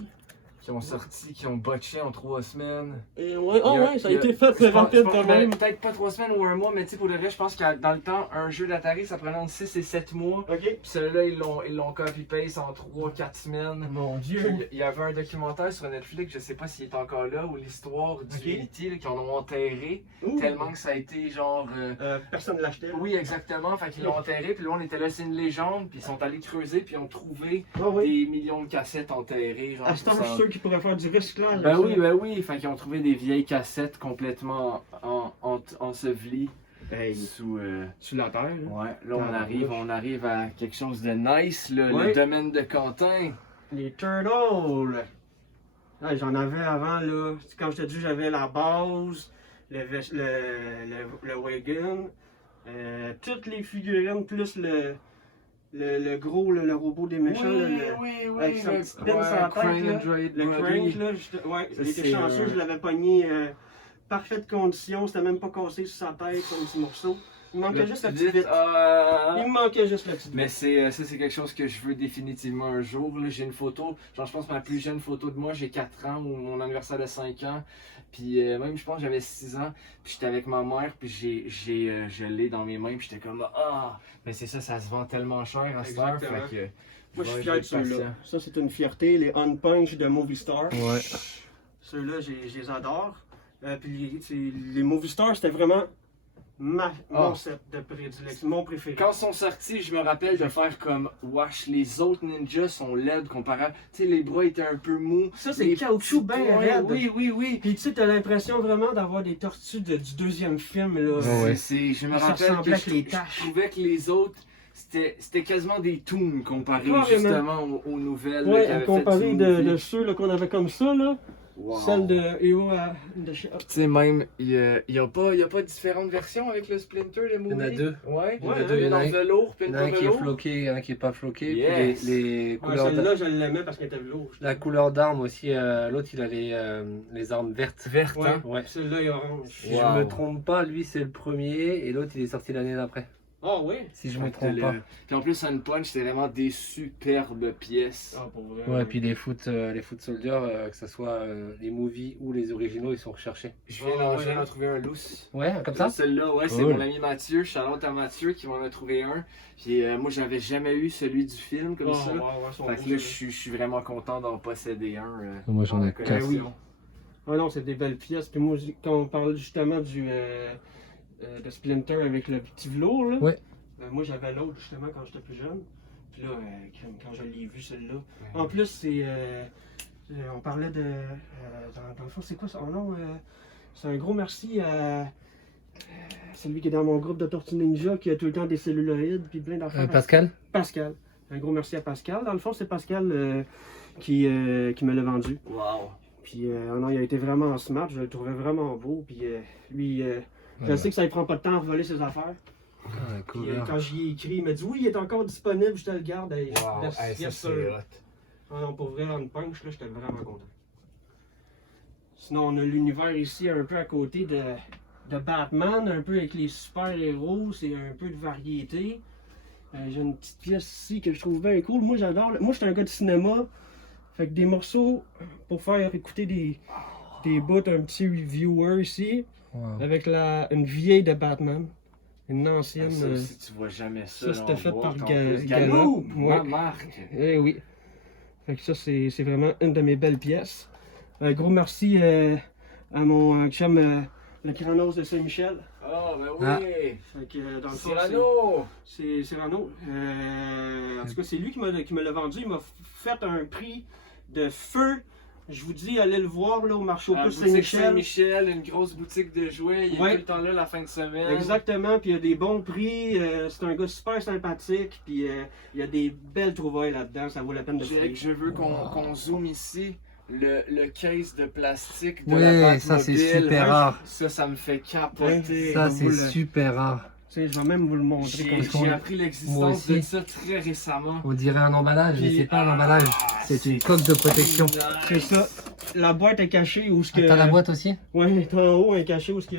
qui ont sorti, qui ont botché en 3 semaines. Et ouais, Il y a- ouais, ça a il y a- été fait je pense- rapide je pense- quand ben, même. Peut-être pas 3 semaines ou un mois, mais tu sais, pour le reste, je pense que dans le temps, un jeu d'Atari, ça prenait entre 6 et 7 mois. Ok. Puis celui-là, ils l'ont copy-paste en 3-4 semaines. Mon Puis dieu. il y avait un documentaire sur Netflix, je sais pas s'il est encore là, où l'histoire du Ok. Unity, là, qu'ils ont enterré, Ouh. tellement que ça a été genre... Personne ne l'achetait. Oui, exactement. Fait qu'ils l'ont enterré, puis là, on était là, c'est une légende, puis ils sont allés creuser, puis ils ont trouvé Ah oui. des millions de cassettes enterrées. Genre, À ce temps, pour je suis ça. sûr qu'ils pourraient faire du recyclage. Ben avec oui, ça. ben oui. Fait qu'ils ont trouvé des vieilles cassettes complètement ensevelies Hey, sous... sur la terre. Là. Ouais, là, on arrive à quelque chose de nice, là, Ouais. le domaine de Quentin. Les turtles. Ouais, j'en avais avant, là. Comme je te dis, j'avais la base, le wagon, toutes les figurines, plus le gros, le robot des méchants. là, avec son petit pin sur la tête, là. Le crank, là, ouais, Ça, il était c'est, chanceux, je l'avais pogné parfaite condition, c'était même pas cassé sur sa tête, son petit morceau. Il manquait juste la petite vitre. Il me manquait juste la petite Mais vitre. ça, c'est quelque chose que je veux définitivement un jour. Là. J'ai une photo, genre je pense ma plus jeune photo de moi, j'ai 4 ans ou mon anniversaire de 5 ans. Puis même je pense que j'avais 6 ans, puis j'étais avec ma mère, puis je l'ai dans mes mains, puis j'étais comme mais c'est ça, ça se vend tellement cher à cette heure. Exactement. Fait que, Moi, je suis ouais, fier vais de être ceux-là. patient. Ça, c'est une fierté, les Unpunch de Movie Star. Ouais. Ceux-là, je les adore. Puis les Movie Stars, c'était vraiment mon set de prédilection, mon préféré. Quand ils sont sortis, je me rappelle de faire comme wesh, les autres ninjas sont laides comparable. Tu sais, les bras étaient un peu mous. Ça, c'est Les caoutchouc petits bien points, raide. Oui. Puis tu sais, t'as l'impression vraiment d'avoir des tortues du deuxième film, là. Ouais. Je me Ça rappelle ressemblait que avec les je taches. trouvais que les autres, c'était quasiment des toons comparés Carrément. justement aux nouvelles. là, Ouais, qui à avaient comparer fait du de movie. ceux là, qu'on avait comme ça, là. Wow. Celle de EO à de chez... Tu sais, même, il y a pas différentes versions avec le Splinter, le movie? Il y en a 2. Ouais, Il y en a il y deux, en il y en a a un- velours, Il y en Splinter a un qui est velours. floqué, un qui est pas floqué. Yes. Puis les Ouais, couleurs celle-là, je l'aimais parce qu'elle était velours. la couleur d'arme aussi, l'autre il a les armes vertes. Verte, Ouais, hein? Ouais. celle-là est orange. Si Wow. je me trompe pas, lui c'est le premier et l'autre il est sorti l'année d'après. Ah ouais? Si je me Fait que trompe pas. Puis en plus, Punch, c'était vraiment des superbes pièces. Ah, pour vrai. Ouais, puis les foot soldiers, que ce soit les movies ou les originaux, ils sont recherchés. Je viens d'en trouver un loose. Ouais, comme ça. Celle-là, ouais, c'est Cool. mon ami Mathieu. Charlotte à Mathieu qui m'en a trouvé un. Puis moi, j'avais jamais eu celui du film comme Ah, ça. ouais, ouais, sont Fait beaux, que là, ceux-là. je suis vraiment content d'en posséder un. Moi, j'en dans ai la quatre. collection. Ah non, c'est des belles pièces. Puis moi, quand on parle justement de Splinter avec le petit velours, là, Ouais. moi j'avais l'autre justement quand j'étais plus jeune. Puis là, quand je l'ai vu, celle-là. En plus, on parlait de. Dans le fond, c'est quoi son nom? C'est un gros merci à celui qui est dans mon groupe de Tortue Ninja qui a tout le temps des celluloïdes puis plein d'affaires. Pascal. Pascal. Un gros merci à Pascal. Dans le fond, c'est Pascal qui me l'a vendu. Wow. Puis non, il a été vraiment smart, je le trouvais vraiment beau. Puis lui, je sais que ça ne prend pas de temps à voler ses affaires. Ah, Puis cool. quand j'y ai écrit, il m'a dit oui, il est encore disponible, je te le garde. Hey, Wow. yes, Hey, ça, yes, c'est sir. hot. Ah non, pour vrai, on punch, là, j'étais vraiment content. Sinon, on a l'univers ici un peu à côté de Batman, un peu avec les super-héros, c'est un peu de variété. J'ai une petite pièce ici que je trouve bien cool. Moi, j'adore. Moi, j'étais un gars de cinéma. Fait que des morceaux pour faire écouter des bouts, un petit reviewer ici, Wow. avec une vieille de Batman. Une ancienne. Ça aussi, tu vois jamais ça. ça, là, c'était en fait boîte, par en Ga- plus. Gallo. Gallo, Ouais. ma marque. Eh oui. Fait que ça, c'est vraiment une de mes belles pièces. Un gros merci à mon chum, le Kranos de Saint-Michel. Oh, ben oui. Ah. Fait que dans le fond, Cyrano. c'est Cyrano. En tout cas, c'est lui qui me l'a vendu. Il m'a fait un prix de feu. Je vous dis, allez le voir là, au marché aux La puces boutique Saint-Michel. Saint-Michel, une grosse boutique de jouets. Il est Ouais. tout le temps là la fin de semaine. Exactement, puis il y a des bons prix. C'est un gars super sympathique. Puis il y a des belles trouvailles là-dedans. Ça vaut la peine de Jake, fouiller. je veux qu'on zoome ici. Le case de plastique de Ouais, la ça, c'est Batmobile. super rare. Ça me fait capoter. Ça vous c'est le- super rare. Tu sais, je vais même vous le montrer. J'ai comme ça. j'ai appris Moi l'existence aussi. de ça très récemment. On dirait un emballage, mais Puis- c'est pas un emballage. C'est une coque de protection. C'est ça. La boîte est cachée où ce que. Ah, t'as la boîte aussi? Ouais, en haut, elle est cachée où ce que.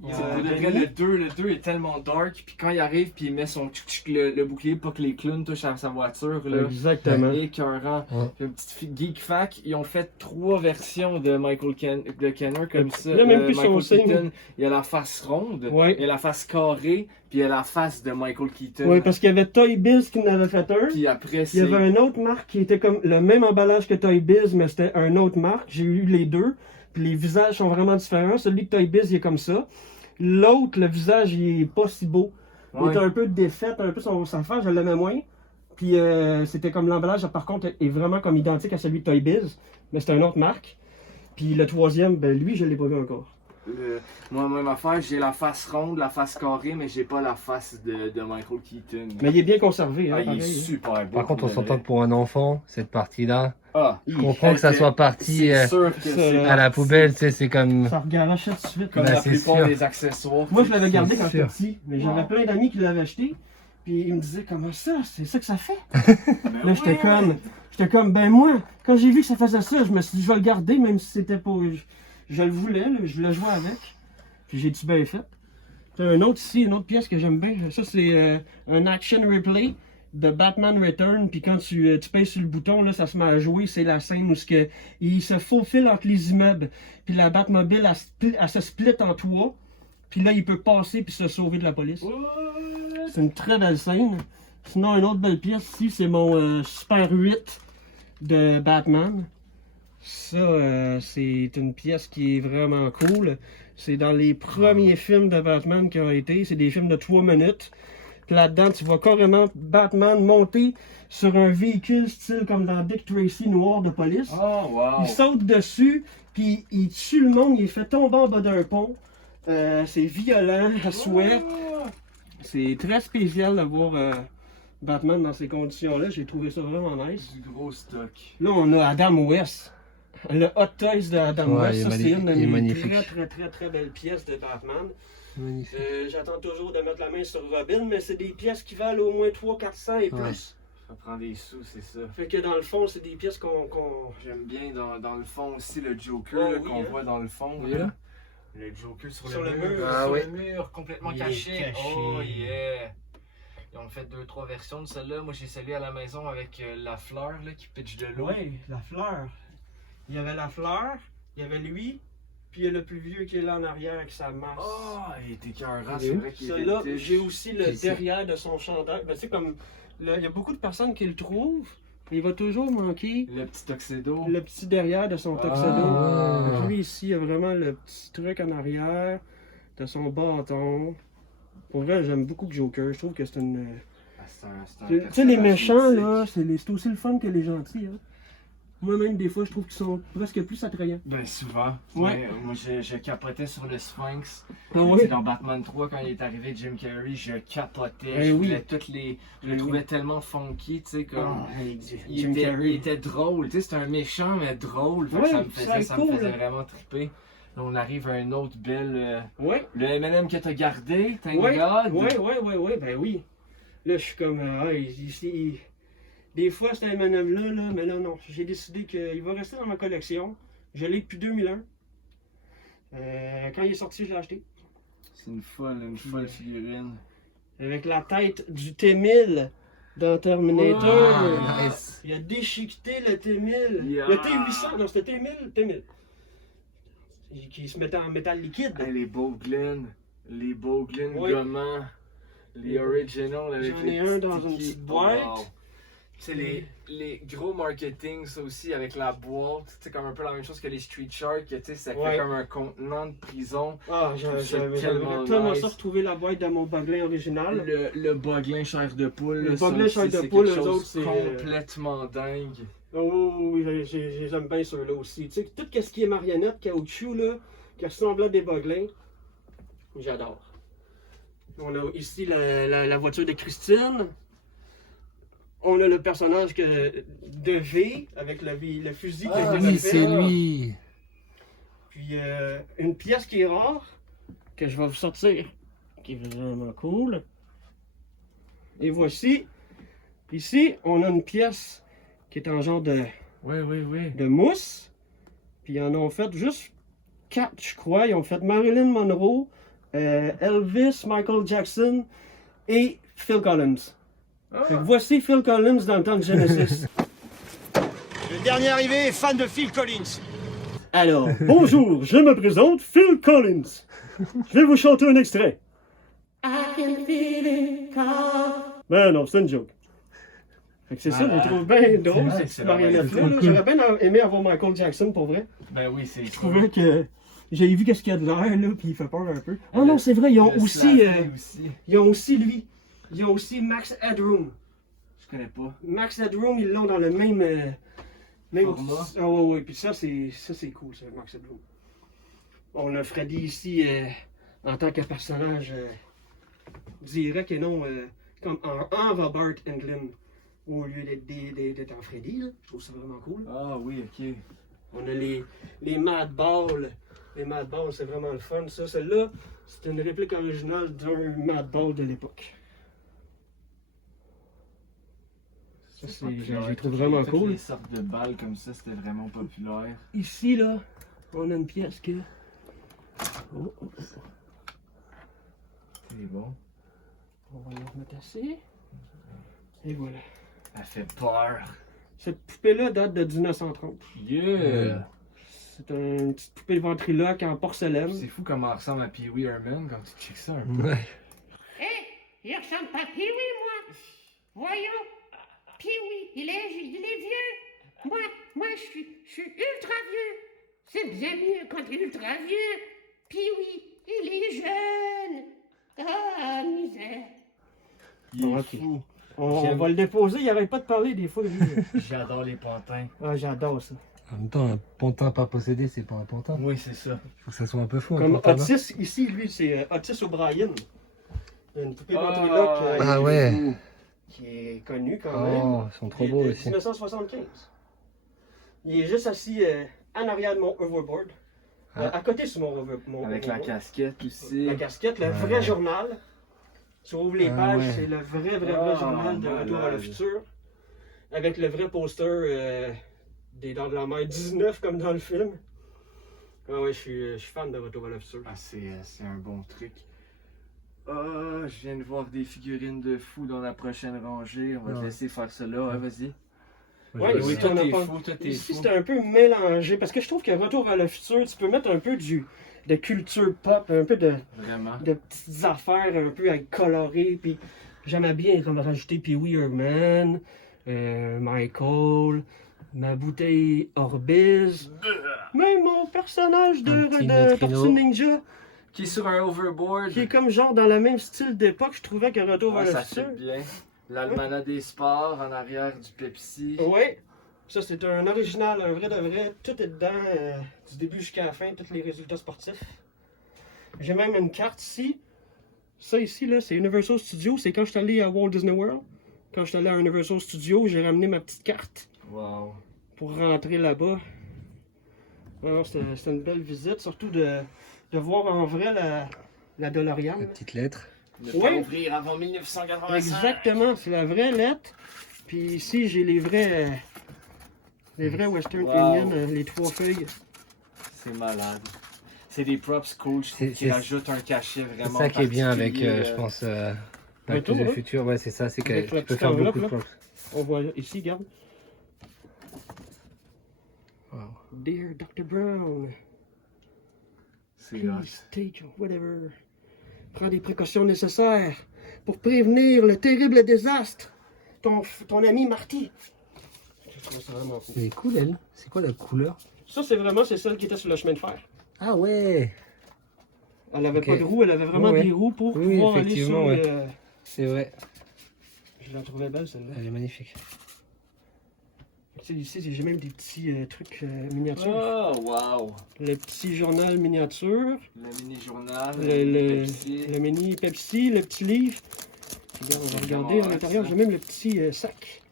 C'est pour de vrai, le 2 est tellement dark, puis quand il arrive, puis il met son le bouclier pour que les clowns touchent à sa voiture, là. Exactement. Écœurant. Ouais. Puis une petite geek fact, ils ont fait 3 versions de Michael Kenner comme ça. Là, même plus Michael son signe. Keaton, il y a la face ronde, Ouais. il y a la face carrée, puis il y a la face de Michael Keaton. Oui, parce qu'il y avait Toy Biz qui en avait fait un. Puis après, Il y c'est... avait une autre marque qui était comme le même emballage que Toy Biz, mais c'était une autre marque. J'ai eu les deux. Puis les visages sont vraiment différents. Celui de Toy Biz, il est comme ça. L'autre, le visage, il est pas si beau. Il Ouais. est un peu défait, un peu sa face, je l'aimais moins. Puis c'était comme l'emballage, par contre, est vraiment comme identique à celui de Toy Biz. Mais c'était une autre marque. Puis le troisième, ben lui, je l'ai pas vu encore. Moi, même affaire, j'ai la face ronde, la face carrée, mais j'ai pas la face de Michael Keaton. Mais il est bien conservé. Hein, Ah, il est pareil, hein. super beau. Par contre, on pour de s'entend vrai. que pour un enfant, cette partie-là, Ah, je comprends que ça soit parti c'est sûr que ça, c'est là. à la poubelle, tu sais, c'est comme... Ça regarochait tout de suite. comme Ben, la c'est plupart sûr. des accessoires. Moi, je l'avais gardé C'est quand j'étais sûr. petit, mais j'avais Wow. plein d'amis qui l'avaient acheté. Puis ils me disaient, comment ça? C'est ça que ça fait? Ben Là, j'étais comme, ben moi, quand j'ai vu que ça faisait ça, je me suis dit, je vais le garder, même si c'était pas. Je le voulais, là, je voulais jouer avec. Puis j'ai-tu bien fait? T'as un autre ici, une autre pièce que j'aime bien. Ça, c'est un action replay de Batman Return. Puis quand tu pèses sur le bouton, là, ça se met à jouer. C'est la scène où il se faufile entre les immeubles. Puis la Batmobile, elle se split en trois. Puis là, il peut passer puis se sauver de la police. C'est une très belle scène. Sinon, une autre belle pièce ici, c'est mon Super 8 de Batman. Ça, c'est une pièce qui est vraiment cool. C'est dans les premiers films de Batman qui ont été. C'est des films de 3 minutes. Puis là-dedans, tu vois carrément Batman monter sur un véhicule style comme dans Dick Tracy noir de police. Oh, wow. Il saute dessus, puis il tue le monde, il est fait tomber en bas d'un pont. C'est violent à souhait. C'est très spécial de voir Batman dans ces conditions-là. J'ai trouvé ça vraiment nice. Du gros stock. Là, on a Adam West. Le Hot Toys de Adam Ouais, West. il est Ça, c'est une de il est mes magnifique. très belles pièces de Batman. Magnifique. J'attends toujours de mettre la main sur Robin, mais c'est des pièces qui valent au moins 300-400 et plus. Ouais. Ça prend des sous, c'est ça. Fait que dans le fond, c'est des pièces qu'on... J'aime bien dans le fond aussi le Joker Oh, là, oui, qu'on hein. voit dans le fond. Oui, là. là. Le Joker sur, Sur le le mur. mur. Ah, sur oui. le mur, complètement Il est caché. caché. Oh yeah! Ils ont fait 2-3 versions de celle-là. Moi j'ai celle-là à la maison avec la fleur là, qui pitch de l'eau. Ouais, la fleur. Il y avait la fleur, il y avait lui, puis il y a le plus vieux qui est là en arrière avec sa masse. Oh, il était écœurant, Il est c'est où? vrai qu'il était Celui-là, tiche. j'ai aussi le C'est ici. derrière de son chandail. Ben, c'est comme, là, il y a beaucoup de personnes qui le trouvent, mais il va toujours manquer Le petit tuxedo. le petit derrière de son Ah, tuxedo. ouais. Lui ici, il y a vraiment le petit truc en arrière de son bâton. Pour vrai, j'aime beaucoup Joker. Je trouve que c'est une... Ah, c'est un Tu sais, les personnage méchants, mythique. là, c'est aussi le fun que les gentils. Hein. Moi-même, des fois, je trouve qu'ils sont presque plus attrayants. Ben souvent. Ouais. Moi je capotais sur le Sphinx. Ah ouais? Dans Batman 3, quand il est arrivé Jim Carrey, je capotais. Eh je oui. voulais toutes les. Je le Eh trouvais oui. tellement funky, tu sais, comme. Ah, Il était drôle, tu sais, c'était un méchant mais drôle. Fait que Ouais, ça me faisait, c'est ça cool. me faisait vraiment triper. Là, on arrive à une autre belle. Ouais, Le M&M que t'as gardé, thank ouais, God. ouais, ben oui. Là, je suis comme, des fois, c'est un M&M là, mais là, non. J'ai décidé qu'il va rester dans ma collection. Je l'ai depuis 2001. Quand il est sorti, je l'ai acheté. C'est une folle figurine. Avec la tête du T-1000 dans Terminator. Ah, nice. Il a déchiqueté le T-1000. Yeah. Le T-800, non, c'était T-1000, T-1000. Qui se mettait en métal liquide. Hey, les Bowglen Ouais. gommants, les originals avec J'en les ai un petits dans une tickets. petite boîte. Oh, wow. Tu sais, les gros marketing, ça aussi, avec la boîte, c'est comme un peu la même chose que les Street Shark, tu sais, ça Ouais. fait comme un contenant de prison. Ah, trouve ça j'aimerais tellement tellement nice. ça retrouver la boîte de mon Boglin original. Le Boglin chair de poule, Le là, ça Boglin aussi, chair de c'est poule, quelque eux chose autres, c'est, complètement dingue. Oh oui, j'aime bien ceux-là aussi. Tu sais, tout ce qui est marionnette, caoutchouc, là, qui ressemble à des Boglins, j'adore. On a ici la voiture de Christine. On a le personnage de V, avec le fusil qui a Ah été oui, refait. c'est lui. Puis une pièce qui est rare, que je vais vous sortir, qui est vraiment cool. Et voici, ici, on a une pièce qui est en genre de Oui. mousse. Puis ils en ont fait juste 4, je crois. Ils ont fait Marilyn Monroe, Elvis, Michael Jackson et Phil Collins. Ah. Fait que voici Phil Collins dans le temps de Genesis. Le dernier arrivé est fan de Phil Collins. Alors, bonjour, je me présente Phil Collins. Je vais vous chanter un extrait. Ben non, c'est une joke. Fait que c'est ça, je trouve bien drôle, vrai, cette c'est petite marionnette-là. cool. J'aurais bien aimé avoir Michael Jackson pour vrai. Ben oui, c'est Je trouvais que j'ai vu qu'est-ce qu'il y a de l'air là, puis il fait peur un peu. Oh non, c'est vrai, ils ont Le aussi, Slappy aussi. ils ont aussi lui. Ils ont aussi Max Headroom. Je connais pas. Max Headroom, ils l'ont dans le même Format. Ah ouais, ouais, puis ça c'est cool, ça, Max Headroom. On a Freddy ici en tant que personnage direct et non comme en Robert Englund au lieu d'être en Freddy. Là. Je trouve ça vraiment cool. Ah oui, ok. On a les Mad Balls. Les Mad Balls, c'est vraiment le fun. Ça, celle-là, c'est une réplique originale d'un Mad Ball de l'époque. Ça, je les trouve vraiment Toutes cool. les sortes de balles comme ça, c'était vraiment populaire. Ici, là, on a une pièce que... Oh, oh. C'est bon. On va la remettre assez. Et voilà. Elle fait peur. Cette poupée-là date de 1930. Yeah! C'est une petite poupée ventriloque en porcelaine. C'est fou comment elle ressemble à Pee-wee Herman quand tu checkes ça un peu. Ouais. Il ressemble pas à Pee-wee, moi. Voyons. Pee-wee, il est vieux. Moi, je suis ultra vieux. C'est bien mieux quand il est ultra vieux. Pee-wee, il est jeune. Ah, misère. Il est Ok. fou. On va le déposer, il arrête pas de parler des fois. Lui. J'adore les pantins. Ah, j'adore ça. En même temps, un pantin pas possédé, c'est pas un pantin. Oui, c'est ça. Faut que ça soit un peu fou. Un Comme pantin, non Otis, ici, lui, c'est Otis O'Brien. Une poupée ventriloque Ah ouais. qui est connue quand même. Oh, ils sont trop Il est beaux de aussi. 1975. Il est juste assis en arrière de mon hoverboard. Ah. À côté sur mon Avec la hoverboard. casquette aussi. La casquette, le Ouais. vrai journal. Tu ouvres les Ah pages, ouais. c'est le vrai Ah, journal de Retour à le malade. futur. Avec le vrai poster des Dents de la Mer 19 comme dans le film. Ah ouais, je suis fan de Retour à le futur. Ah, c'est un bon truc. Ah, je viens de voir des figurines de fous dans la prochaine rangée. On va te Ouais. laisser faire ça là, ouais, vas-y. Ouais, je- ici, toi on a t'es pas- fou, toi t'es Ici, fou. c'est un peu mélangé parce que je trouve que Retour à le futur, tu peux mettre un peu de culture pop, un peu Vraiment. de petites affaires un peu à colorer. Puis j'aimais bien comme rajouter Pee-wee Herman, Michael, ma bouteille Orbiz, même mon personnage Un de petit Tortue neutrino. Ninja, Qui est sur un overboard. qui est comme genre dans le même style d'époque, je trouvais que Retour Ouais, à le ça futur. fait bien. L'almanach des sports en arrière du Pepsi. Ouais, ça c'est un original, un vrai de vrai. Tout est dedans, du début jusqu'à la fin, tous les résultats sportifs. J'ai même une carte ici. Ça ici, là, c'est Universal Studios. C'est quand je suis allé à Walt Disney World. Quand je suis allé à Universal Studios, j'ai ramené ma petite carte Wow. pour rentrer là-bas. Alors, c'était une belle visite, surtout de voir en vrai la DeLorean. La petite lettre. Ne Ouais. pas ouvrir avant 1985. Exactement, c'est la vraie lettre. Puis ici, j'ai les vrais Western Wow. Union, les 3 feuilles. C'est malade. C'est des props cool, je trouve, C'est- qui c'est- rajoutent un cachet C'est vraiment ça qui est bien avec, particulier, je pense, Back Retour, to the ouais. Future. Ouais, c'est ça, c'est que Avec la tu peux petite faire enveloppe, beaucoup de là. props. On voit ici, regarde. Wow. Dear Dr. Brown, C'est hot. please take whatever. Prends des précautions nécessaires pour prévenir le terrible désastre. Ton ami Marty. Je trouve ça vraiment cool. Elle est cool, elle. C'est quoi la couleur? Ça, c'est celle qui était sur le chemin de fer. Ah ouais. Elle avait Ok. pas de roues, elle avait vraiment Ouais, ouais. des roues pour Oui, pouvoir aller effectivement, sur ouais. le... C'est vrai. Je la trouvais belle, celle-là. Elle est magnifique. Tu sais, ici, j'ai même des petits trucs miniatures. Oh, wow. Le petit journal miniature, Le mini-journal, le Pepsi. mini Pepsi, le petit livre. Regarde, on va C'est regarder vraiment à l'intérieur, hot, j'ai même le petit sac.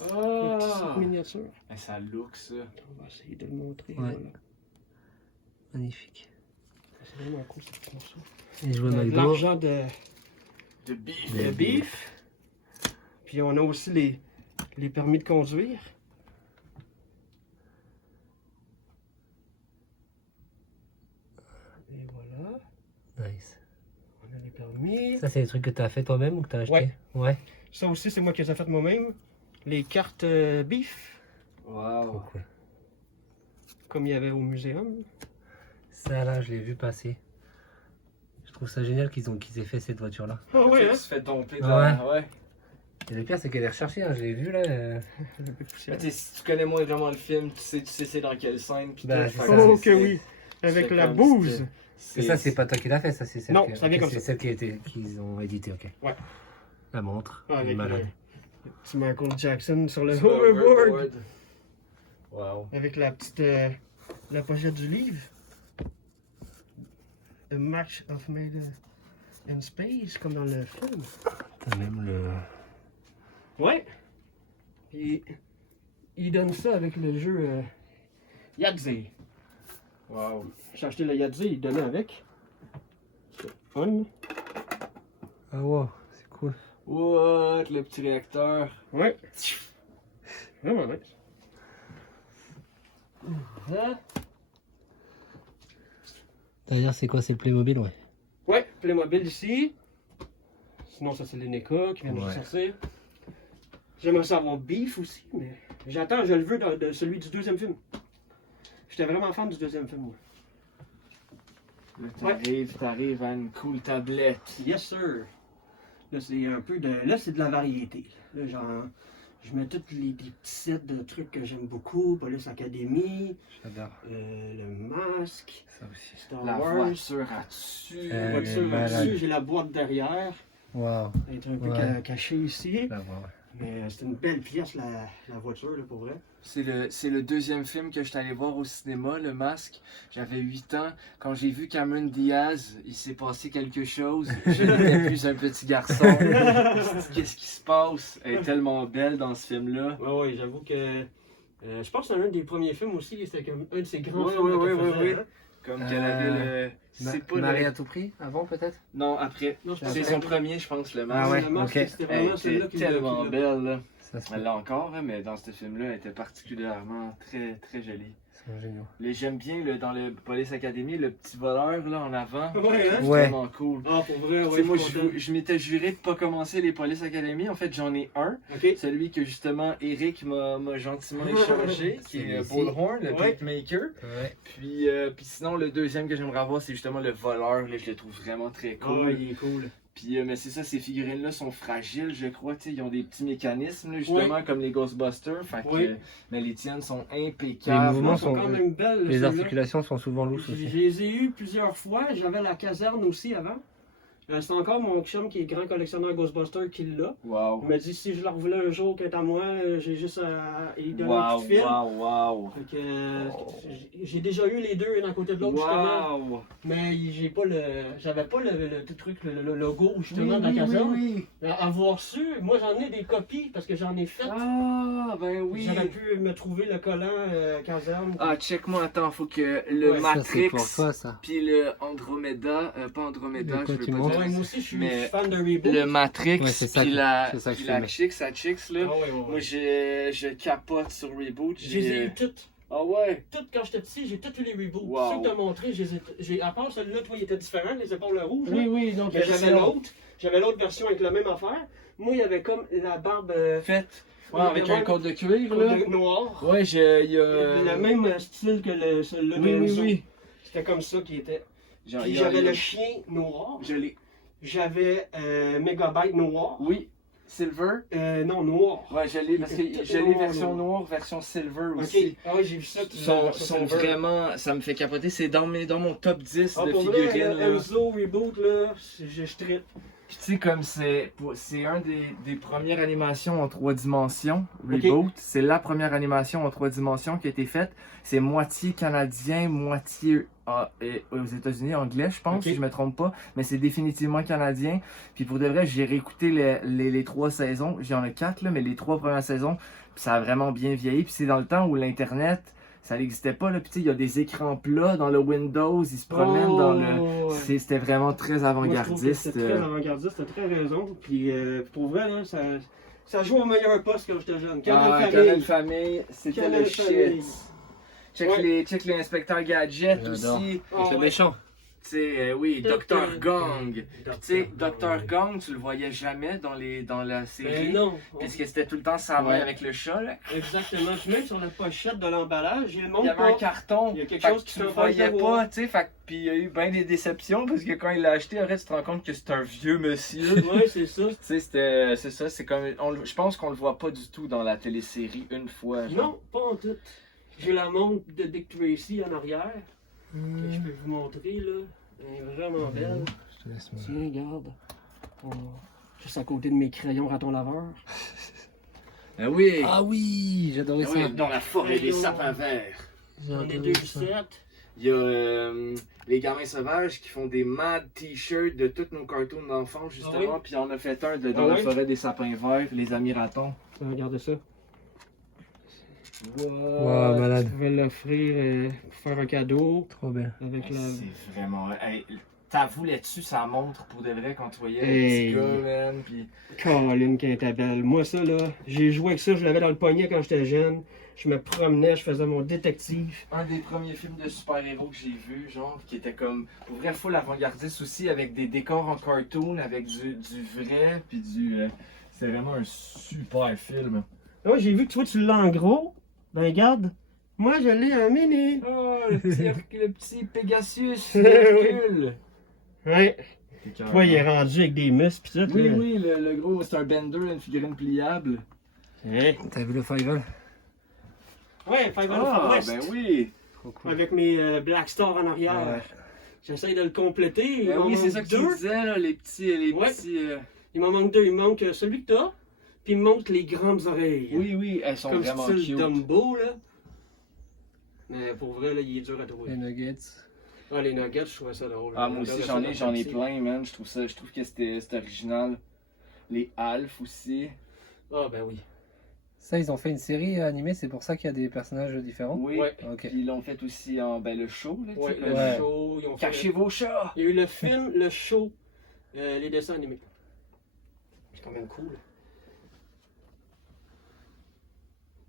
Le Oh! petit sac miniature. Eh, ça look, ça. On va essayer de le montrer. Ouais. Voilà. Magnifique. C'est vraiment cool cette morceau. Et je vois De McDo. l'argent de beef. le beef. Puis on a aussi les permis de conduire. Et voilà. Nice. On a les permis. Ça, c'est des trucs que t'as fait toi-même ou que t'as acheté? Ouais. Ouais. Ça aussi, c'est moi qui les ai fait moi-même. Les cartes bif, Trop Wow. cool. comme il y avait au muséum. Ça, là, je l'ai vu passer. Je trouve ça génial qu'ils aient fait cette voiture-là. Ah ouais, hein? Tu te fais domper dans ouais. Et le pire, c'est qu'elle est recherchée, hein. Je l'ai vu, là. Mais si tu connais moins vraiment le film, tu sais c'est dans quelle scène. Puis Bah, tout, c'est fait ça. que Oh, c'est- que oui. Avec c'est la comme bouse. C'est ça, c'est pas toi qui l'as fait, ça, c'est celle Non, que- ça vient ok, comme c'est ça. celle qu'ils ont édité, ok. Ouais. La montre, Ah, elle est avec malade. le petit Michael Jackson sur le Sur le hoverboard. hoverboard. Wow. Avec la petite. La pochette du livre. A Match of Made in Space, comme dans le film. T'as même le... Ouais. Puis il donne ça avec le jeu Yahtzee. Wow. J'ai acheté le Yahtzee, il donnait avec. C'est fun. Ah wow, c'est cool. What? Le petit réacteur. Ouais. Vraiment nice. Là. D'ailleurs, c'est quoi? C'est le Playmobil, ouais. Ouais, Playmobil ici. Sinon, ça c'est les NECA qui viennent de Ouais. sortir. J'aimerais savoir Beef aussi, mais j'attends, je le veux dans celui du deuxième film. J'étais vraiment fan du deuxième film. Moi. Là, t'arrives à une cool tablette. Yes sir. Là c'est un peu de. Là c'est de la variété. Là, genre. Je mets tous des petits sets de trucs que j'aime beaucoup. Police Academy, J'adore. le masque, Ça aussi. Star La Wars. voiture à dessus. Elle La est voiture malade. là-dessus, j'ai la boîte derrière. Wow. Elle est un peu Ouais. cachée ici. La voir, ouais. Mais c'est une belle pièce la voiture là, pour vrai. C'est le deuxième film que j'étais allé voir au cinéma, Le Masque. J'avais 8 ans. Quand j'ai vu Cameron Diaz, il s'est passé quelque chose. Je n'étais plus un petit garçon. Qu'est-ce qui se passe? Elle est tellement belle dans ce film-là. Ouais, ouais, j'avoue que. Je pense que c'est un des premiers films aussi. C'était comme un de ses grands Ouais, films. ouais, qu'elle ouais, faisait, ouais, hein. Comme qu'elle avait le... C'est pas Marie le... à tout prix? Avant, peut-être? Non, après. Non, je pense C'est que son premier, je pense, Le Masque. Ah ouais, Le masque, ok. c'était Elle vraiment celui-là était qui l'a- tellement qui l'a- belle, là. Ça se Elle l'a encore, hein, mais dans ce film-là, elle était particulièrement très, très jolie. Ils sont géniaux. J'aime bien dans le Police Academy, le petit voleur là en avant. Ouais, hein? C'est Ouais. vraiment cool. Ah, pour vrai, Tu ouais. sais, moi, je suis content. je m'étais juré de pas commencer les Police Academy. En fait, j'en ai un. Ok. Celui que justement Eric m'a gentiment échangé, qui est Celui-ci. Bullhorn, le Ouais. beatmaker. Ouais. Puis sinon, le deuxième que j'aimerais avoir, c'est justement le voleur. Là, je le trouve vraiment très Ah, cool. ouais, il est cool. Puis, mais c'est ça, ces figurines-là sont fragiles, je crois. Tu sais, ils ont des petits mécanismes, là, justement, comme les Ghostbusters. Fait que, Oui. mais les tiennes sont Les impeccables. mouvements Ils sont quand même belles. Les ceux-là. articulations sont souvent lousses Je aussi. les ai eu plusieurs fois. J'avais la caserne aussi avant. C'est encore mon chum qui est grand collectionneur Ghostbusters qui l'a. Wow. Il m'a dit si je la revoulais un jour qu'elle est à moi, j'ai juste à lui donner un Wow, petit fil. wow, Fait que, j'ai déjà eu les deux l'un à côté de l'autre justement. wow. Mais j'avais pas le truc, le logo justement de la caserne. oui. Avoir su, moi j'en ai des copies parce que j'en ai fait. Ah, ben oui. J'aurais pu me trouver le collant caserne. Ah, check-moi, attends, faut que le Ouais, Ça, c'est Matrix, pour toi, ça. puis le Andromeda, pas Andromeda, De quoi je veux tu pas montres? dire. Ouais, moi aussi je suis Mais fan de Reboot. Le Matrix, Ouais, c'est ça puis que- la, c'est ça que puis je la filmais. Chicks, là. Ah ouais, ouais, ouais. Moi, je capote sur Reboot. Je les ai eu toutes. Ah ouais? Toutes quand j'étais petit, j'ai toutes eu les reboots. Wow. Ceux que t'as montré, à part celui-là, toi, il était différent, les épaules rouges. là. oui, donc Mais j'avais l'autre version avec la même affaire. Moi, il y avait comme la barbe Fait. Ouais, avec un code de cuir, code là. de noir. Ouais, il y a... Le même style que celui-là de Oui, oui, Enzo. oui. C'était comme ça qui était. Genre, Puis il y a- j'avais il y a- le chien noir. Je l'ai. J'avais Megabyte noir. Oui. Silver. Non, noir. Ouais, je l'ai parce que Il était je l'ai noir, version là. noire, version silver Ok. aussi. Ah oui, j'ai vu ça. Sont vraiment, ça me fait capoter, c'est dans mon top 10 Ah, de pour vrai, figurines. là. Enzo Reboot, là, je trippe. Puis tu sais, comme c'est un des premières animations en 3 dimensions, Reboot. C'est la première animation en 3 dimensions qui a été faite. C'est moitié canadien, moitié aux États-Unis, anglais, je pense, Ok. si je me trompe pas. Mais c'est définitivement canadien. Puis pour de vrai, j'ai réécouté les 3 saisons. J'en ai 4, là, mais les 3 premières saisons, puis ça a vraiment bien vieilli. Puis c'est dans le temps où l'Internet, ça n'existait pas. Là. Puis tu sais, il y a des écrans plats dans le Windows, ils se promènent dans le... Oh, ouais. C'était vraiment très Moi, je trouve que avant-gardiste. c'était très avant-gardiste, t'as très raison. Puis pour vrai, là, ça joue au meilleur poste quand j'étais jeune. Canal Canal Famille. Famille, c'était Canal le Famille. shit. Check Ouais. check l'inspecteur Gadget J'adore. aussi. Ah, Le ouais. méchant. sais, oui, Dr. Gang. Puis tu sais, Dr. Dr. Gang, tu le voyais jamais dans la série. Ben non. Puisque c'était tout le temps sa main Ouais. avec le chat, là. Exactement. Puis même sur la pochette de l'emballage, il le Il montre y avait pas. un carton. Il y a quelque Fait chose que qui tu le t'empêche voyais de voir. pas, tu sais. Fait que- puis il y a eu bien des déceptions parce que quand il l'a acheté, après, tu te rends compte que c'est un vieux monsieur. Ouais, c'est ça. Tu sais, c'est ça, c'est comme. Je pense qu'on le voit pas du tout dans la télésérie une fois. genre. Non, pas en tout. J'ai la montre de Dick Tracy en arrière, que je peux vous montrer, là. Elle est vraiment belle. Je te laisse, moi. Tiens, regarde. Oh, juste à côté de mes crayons raton laveur. Ah oui! Ah oui, j'adorais Ah ça. oui, dans la forêt des sapins verts. J'en ai J'adorais deux ça. sets. Il y a les gamins sauvages qui font des mad t-shirts de tous nos cartoons d'enfants, justement. Ah Puis on a fait un de dans Ah la oui? forêt des sapins verts, les amis ratons. Regardez ça. Wow, malade. Tu pouvais l'offrir pour faire un cadeau Trop bien. avec la. C'est vraiment. Hey, t'avoues là-dessus, ça montre pour de vrai quand tu voyais Hey. le petit gars, man. Puis Colin qui était belle. Moi, ça, là, j'ai joué avec ça, je l'avais dans le poignet quand j'étais jeune. Je me promenais, je faisais mon détective. un des premiers films de super-héros que j'ai vu, genre, qui était comme, pour vrai, full avant-gardiste aussi, avec des décors en cartoon, avec du vrai, puis du... c'est vraiment un super film. Là, j'ai vu que toi, tu l'as en gros. Ben, regarde. Moi, je l'ai en mini. Oh, le petit Pegasus, Hercule! Ouais. Toi, il est rendu avec des muscles pis tout. Oui, là. oui, le gros Star Bender, une figurine pliable. Ouais. T'as vu le Fivel? Ouais, Five Ah, West. ben oui! Trop cool. Avec mes Black Star en arrière. Ouais. J'essaye de le compléter. Il Ben m'en oui, c'est manque ça que tu deux. disais, là, les petits... Ouais. petits Il m'en manque deux. Il me manque celui que t'as. Puis il me manque les grandes oreilles. Oui, oui, elles sont Comme vraiment style cute. Dumbo, là. Mais pour vrai, là, il est dur à trouver. Les Nuggets. Ah, les nuggets, je trouvais ça drôle. Ah, moi aussi, j'en ai plein, man. Je trouve que c'était original. Les Alf aussi. Ah, ben oui. Ça, ils ont fait une série animée, c'est pour ça qu'il y a des personnages différents. Oui. Ouais. Ok. Puis ils l'ont fait aussi en le show, là, tu sais, Ouais, comme- le Ouais. show. Ils ont fait Cachez vos chats! Il y a eu le film, le show, les dessins animés. C'est quand même cool.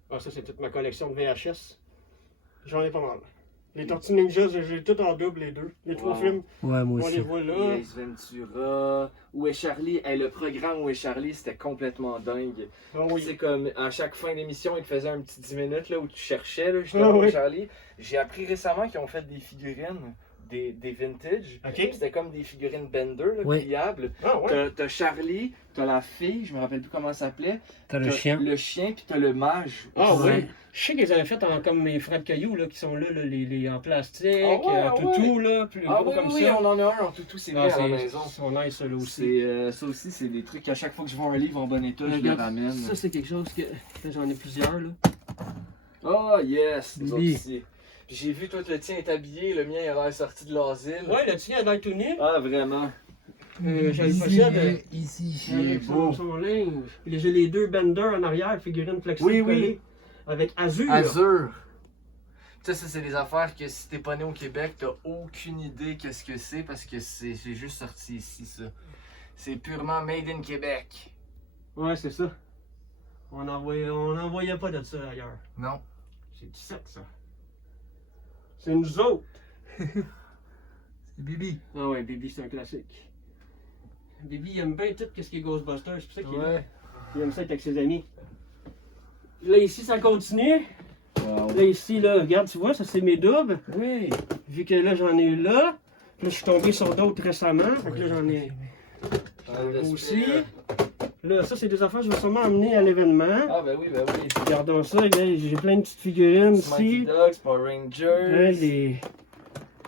Ah, ça, c'est toute ma collection de VHS. J'en ai pas mal. Les Tortues Ninja, j'ai tout en double, les deux. Les trois Wow. films, Ouais, moi on aussi. les voit là. Ace Ventura, Où est Charlie? Hey, le programme Où est Charlie, c'était complètement dingue. Ah oui. C'est comme à chaque fin d'émission, ils te faisaient un petit 10 minutes là, où tu cherchais là, justement Ah Où est oui. Charlie. J'ai appris récemment qu'ils ont fait des figurines, des vintage. Ok. Puis c'était comme des figurines Bender, là, Ouais. pliables. Ah ouais. T'as Charlie, t'as la fille, je me rappelle plus comment elle s'appelait. T'as le T'as chien. Le chien, puis t'as le mage. Ah aussi. ouais. Je sais qu'ils avaient fait comme mes frères de cailloux là, qui sont là, les en plastique, Ah ouais, en toutou, là, plus Ah gros oui, comme oui, ça. on en a un en toutou, c'est Ah, vrai, à la maison. Ils sont nice, là aussi. Ça aussi, c'est des trucs qu'à chaque fois que je vois un livre en bon état, je le Regarde, ramène. ça, c'est quelque chose que j'en ai plusieurs, là. Oh yes, nous autres Bibi. ici. J'ai vu, toi, le tien est habillé, le mien il a l'air sorti de l'asile. Ouais, le tien, il a l'air tout nu. Ah, vraiment. Je le possède. Ici. Avec son linge. J'ai les deux Bender en arrière, figurines flexibles Oui, oui. collées, avec Azur. Azur. Tu sais, ça, c'est des affaires que si t'es pas né au Québec, t'as aucune idée qu'est-ce que c'est parce que c'est juste sorti ici, ça. C'est purement made in Québec. Ouais, c'est ça. On n'en voyait pas de ça ailleurs. Non. C'est 17, ça. C'est nous autres. C'est Bibi. Ah ouais, Bibi, c'est un classique. Bibi, il aime bien tout ce qui est Ghostbusters, c'est pour ça qu'il Ouais. il aime ça être avec ses amis. Là, ici, ça continue. Wow. Là, ici, là, regarde, tu vois, ça, c'est mes doubles. Oui. Vu que là, j'en ai eu là. Là, je suis tombé sur d'autres récemment. Fait que là, j'en ai aussi. Là, ça, c'est des affaires que je vais sûrement emmener à l'événement. Ah, ben oui, ben oui. Regardons ça, là, j'ai plein de petites figurines Mighty ici. Ducks, Power Ouais, Rangers. il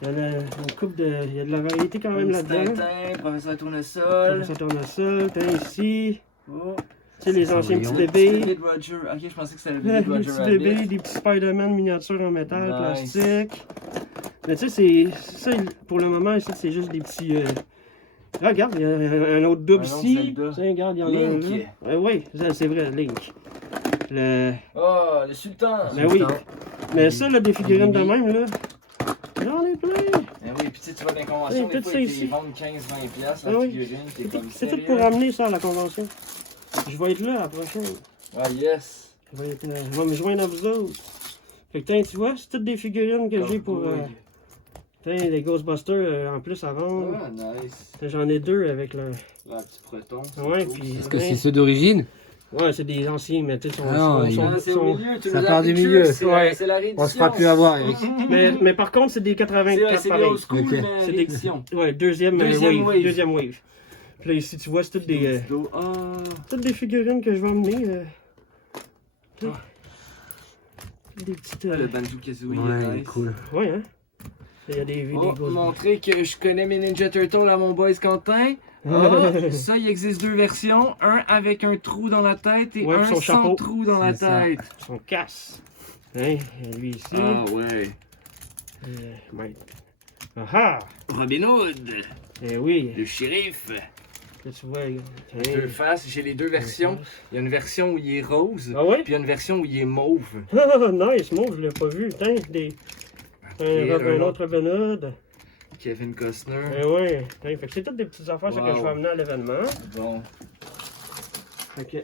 y a une coupe de. Il y a de la variété quand même là-dedans. Tintin, Professeur Tournesol. Ça tourne ça, t'as ici. Oh. Tu sais, les Ça, anciens voyons. petits bébés. David Roger. Ok, je pensais que c'était le Les bébé Roger petits bébés, Rabbit. des petits Spider-Man miniatures en métal, Nice. plastique. Mais tu sais, c'est ça, pour le moment, ici, c'est juste des petits. Ah, regarde, il y a un autre double Un autre ici. Zelda. Tiens, regarde, il y en a un Link. là. Oui, c'est vrai, Link. Le... Oh, le sultan. Ben oui. Mais ça, là, des figurines de Bibi. même, là. J'en ai plein. Ben oui, puis tu sais, tu vas dans les conventions, Ouais, des tout fois, ça ils ici. vendent 15-20$ Ah la oui. figurine. T'es comme C'est tout sérieux? pour amener ça à la convention. Je vais être là à la prochaine. Ah, yes. Je vais me joindre à vous autres. Fait que, tiens, tu vois, c'est toutes des figurines que j'ai pour. Cowboy. Tiens, les Ghostbusters en plus à vendre. Ah, nice. J'en ai 2 avec le. La petite proton. Ouais, puis. Est-ce que c'est ceux d'origine? Ouais, c'est des anciens, mais tu sais, Ah non, C'est au milieu, tu ça nous as part du appris que milieu. c'est Ouais. c'est la réédition. On se fera plus avoir, Eric. mais par contre, c'est des 84 C'est pareil. old school, Ok. mais C'est des- réédition. Ouais, deuxième Deuxième wave. Deuxième wave. Puis là, ici, tu vois, c'est Ah. toutes des figurines que je vais emmener. Toutes des petites. Le Banjo-Kazooie, Ouais, il il est est nice. cool. Ouais, hein. Il y a des Oh, Ghostbusters. montrer que je connais mes Ninja Turtles à mon boys Quentin. Ah, ça, il existe 2 versions. Un avec un trou dans la tête et Ouais, un puis son sans chapeau. trou dans la C'est ça. tête. Son casse. Hein, et lui ici. Ah ouais. Ouais. Ah Robin Hood, Eh oui. le shérif. Là, tu vois. Deux faces, j'ai les 2 versions. Il y a une version où il est rose, Ah ouais? puis il y a une version où il est mauve. Ah, nice, moi, je l'ai pas vu. Tiens, Et un autre Robin Hood. Kevin Costner. Eh ouais. Tiens, fait que c'est toutes des petites affaires ça, que Wow. je vais amener à l'événement. Bon. Fait que.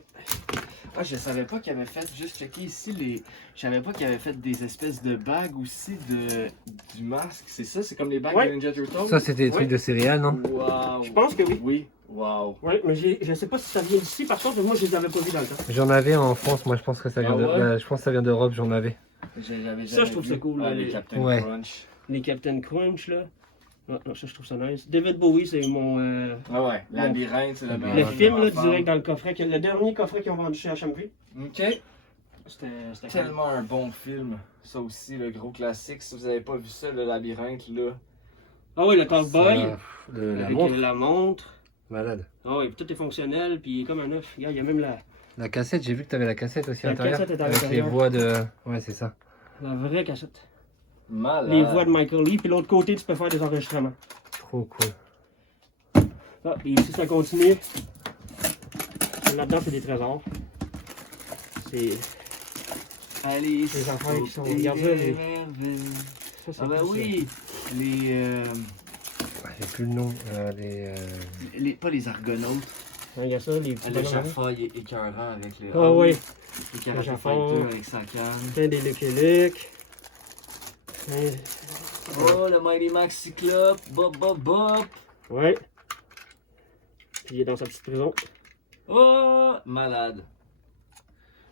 Ah, je savais pas qu'il avait fait, juste checker ici les. Je savais pas qu'il avait fait des espèces de bagues aussi du masque. C'est ça, c'est comme les bagues Ouais. de Ninja Turtles. Ça, c'était des trucs de céréales, non? Wow. Je pense que oui. Oui. Wow. Ouais, mais je sais pas si ça vient d'ici, par contre, moi, je les avais pas vus dans le temps. J'en avais en France, moi je pense que ça vient Ah de. ouais? Je pense que ça vient d'Europe, j'en avais. J'avais Ça, je trouve ça cool, Ah, là, les les- Captain Ouais. Crunch. Les Captain Crunch, là. Ah, non, ça, je trouve ça nice. David Bowie, c'est mon. Ah ouais, Labyrinthe, c'est le Le meilleur film, là, enfant. direct dans le coffret. Le dernier coffret qu'ils ont vendu chez HMV. Ok. C'était cool. Tellement un bon film. Ça aussi, le gros classique. Si vous avez pas vu ça, le Labyrinthe, là. Ah oui, le cowboy. Ça, la Avec montre. la montre. Malade. Ah oui, puis tout est fonctionnel, puis il est comme un neuf. Regarde, il y a même la La cassette, j'ai vu que t'avais la cassette aussi à La l'intérieur. cassette est à Avec les l'intérieur. voix de. Ouais, c'est ça. vraie cassette. Malade. Les voix de Michael Lee, puis l'autre côté, tu peux faire des enregistrements. Trop cool. Ah, et ici, ça continue. Là-dedans, c'est des trésors. C'est. Allez, Les affaires qui sont- regarde ça, les- Ça, c'est Ah ben plus, oui. Les, J'ai plus le nom. pas les Argonautes. il y a ça, les petits Le bonhommes. Jaffa, il est écœurant avec le. Ah oui. Le Karate Jaffa. Fighter avec sa canne. Plein des Lucky Luke. Oh, le Mighty Max Cyclope. Bop, bop, bop. Ouais. Puis il est dans sa petite prison. Oh, malade.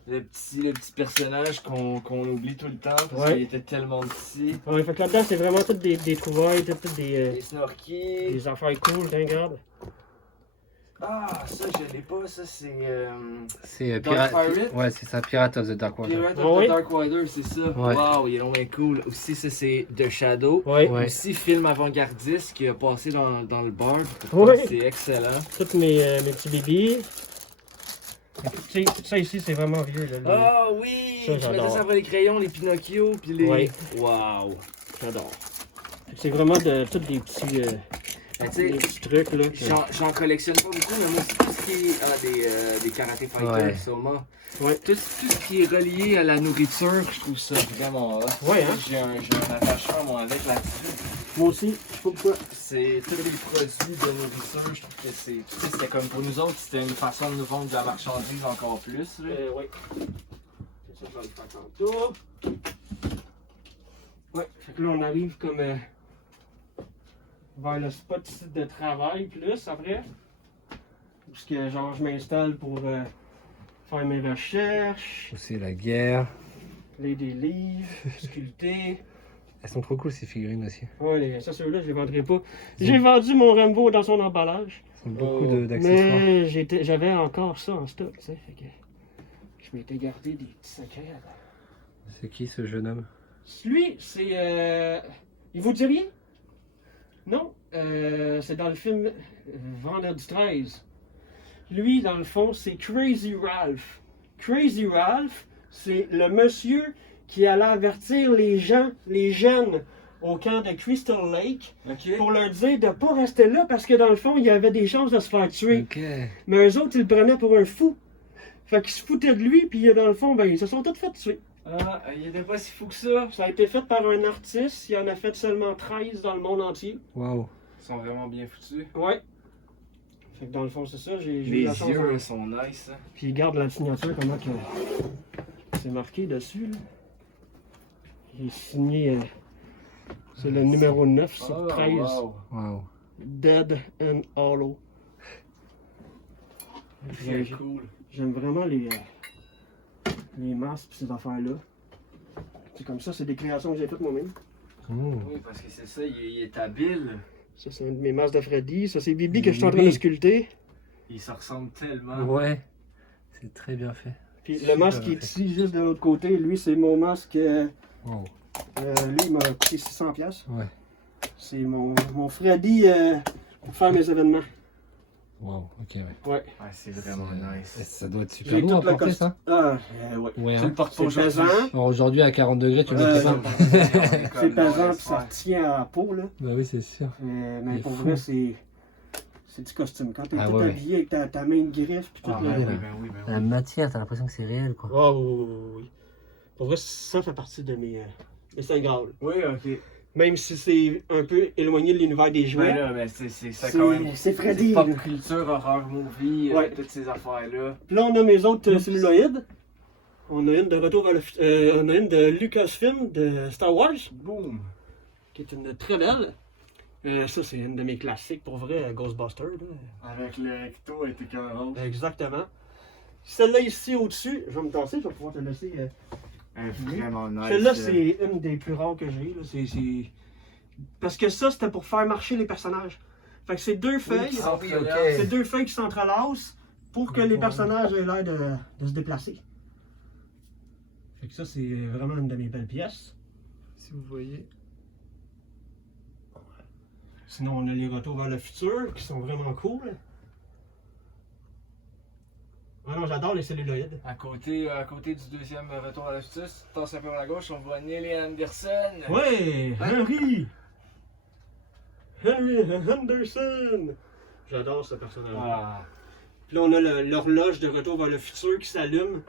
Le petit personnage qu'on oublie tout le temps parce Ouais. qu'il était tellement petit. Ouais, fait que là-dedans, c'est vraiment toutes des trouvailles, toutes Les Snorky. des affaires cool, tiens, regarde. Ah, ça, je l'ai pas. Ça, c'est. C'est Dark Pirate. Pirate? Ouais, c'est ça, Pirate of the Dark Water. Pirate Ah of ouais? the Dark Water, c'est ça. Ouais. Wow, il est vraiment cool. Aussi, ça, c'est The Shadow. Ouais. Ouais. Aussi, film avant-gardiste qui a passé dans le bar. Ouais. C'est excellent. Toutes mes petits bébés. Tu sais, tout ça ici, c'est vraiment vieux, là. Ah oui! Ça, Je mettais j'adore. ça après les crayons, les Pinocchio, puis les. Ouais. Wow! J'adore. C'est vraiment tous des petits, Mais tu sais, des petits trucs, là. j'en collectionne pas beaucoup, mais moi, c'est tout ce qui est des Karate Fighters, Ouais. sûrement. Ouais. Tout ce qui est relié à la nourriture, je trouve ça vraiment hot. Ouais, hein? J'ai un attachement, moi, avec là-dessus. Moi aussi, je sais pas pourquoi. C'est tous les produits de nourriture, je trouve que c'est. Tu sais, c'était comme pour nous autres, c'était une façon de nous vendre de la marchandise encore plus. Là. Ouais. C'est ça, je vais le faire tantôt. Ouais, fait que là, on arrive comme vers le spot ici de travail plus après. Parce que genre, je m'installe pour faire mes recherches, Aussi la guerre. lire des livres, sculpter. Elles sont trop cool ces figurines aussi. Ouais, ça, ceux-là, je les vendrai pas. J'ai vendu mon Rambo dans son emballage. Elles ont beaucoup Oh. d'accessoires. Mais j'avais encore ça en stock, tu sais. Fait que je m'étais gardé des petits secrets. C'est qui ce jeune homme? Lui, c'est. Il vous dit rien? Non, c'est dans le film Vendredi 13. Lui, dans le fond, c'est Crazy Ralph. Crazy Ralph, c'est le monsieur qui allait avertir les jeunes au camp de Crystal Lake Ok. pour leur dire de pas rester là parce que dans le fond, il y avait des chances de se faire tuer. Ok. Mais eux autres, ils le prenaient pour un fou. Fait qu'ils se foutaient de lui, puis dans le fond, ben, ils se sont tous fait tuer. Ah, il était pas si fou que ça. Ça a été fait par un artiste, il en a fait seulement 13 dans le monde entier. Waouh. Ils sont vraiment bien foutus. Ouais. Fait que dans le fond, c'est ça, j'ai eu Les la chance. yeux là, sont nice. Hein. Puis garde la signature, comment que c'est marqué dessus, là. Il est signé C'est le numéro 9 sur Oh, 13. wow. Waouh. Dead and Hollow. Très cool. J'aime vraiment les masques et ces affaires-là. C'est comme ça, c'est des créations que j'ai faites moi-même. Mmh. Oui, parce que c'est ça, il est habile. Ça, c'est un de mes masques de Freddy. Ça, c'est Bibi que je suis en train Bibi. de sculpter. Il se ressemble tellement. Ouais. C'est très bien fait. Puis le Super masque qui bien est fait. ici, juste de l'autre côté, lui, c'est mon masque. Wow. Lui, il m'a coûté 600$. Ouais. C'est mon Freddy pour faire mes événements. Wow. Ok, ouais. Ouais. Ah, c'est vraiment Et nice. ça doit être J'ai super lourd à tout le porter, costume. ça. Ah, ouais. Ouais. Tu le Hein. portes C'est pas aujourd'hui. pesant. Alors aujourd'hui, à 40 degrés, tu le Ouais, mets pas. C'est pesant, puis ça tient à la peau, là. Bah oui, c'est sûr. Mais Il est pour fou. vrai, c'est du costume. Quand t'es Ah tout ouais. habillé avec ta main de griffe, puis tout Ah, le... ben oui, oui, là. ben oui, ben La oui. matière, t'as l'impression que c'est réel, quoi. Ah oui. Pour vrai, ça fait partie de mes Saint Graal. Oui, ok. Même si c'est un peu éloigné de l'univers des jouets. Ben là, mais c'est ça quand même. C'est Freddy. Pop là. culture, horror movie, Ouais. toutes ces affaires-là. Puis là, on a mes autres celluloïdes. On a une de Retour vers le on a une de Lucasfilm de Star Wars, Boom! qui est une très belle. Ça, c'est une de mes classiques pour vrai, Ghostbusters. là. Avec le recto et tes cœurs roses. Exactement. Celle-là ici au-dessus, je vais me tasser, je vais pouvoir te laisser. Vraiment nice. Celle-là, c'est une des plus rares que j'ai. là. Parce que ça, c'était pour faire marcher les personnages. Fait que c'est deux feuilles. Ah oui, ok. C'est deux feuilles qui s'entrelacent pour que les personnages aient l'air de se déplacer. Fait que ça, c'est vraiment une de mes belles pièces. Si vous voyez. Sinon, on a les retours vers le futur qui sont vraiment cool. Ah non, j'adore les celluloïdes. À côté du deuxième retour à l'astuce, tasse un peu à la gauche, on voit Neil et Anderson. Ouais, Henry! Henry Henderson! J'adore ce personnage. Ah. Puis là, on a l'horloge de retour vers le futur qui s'allume.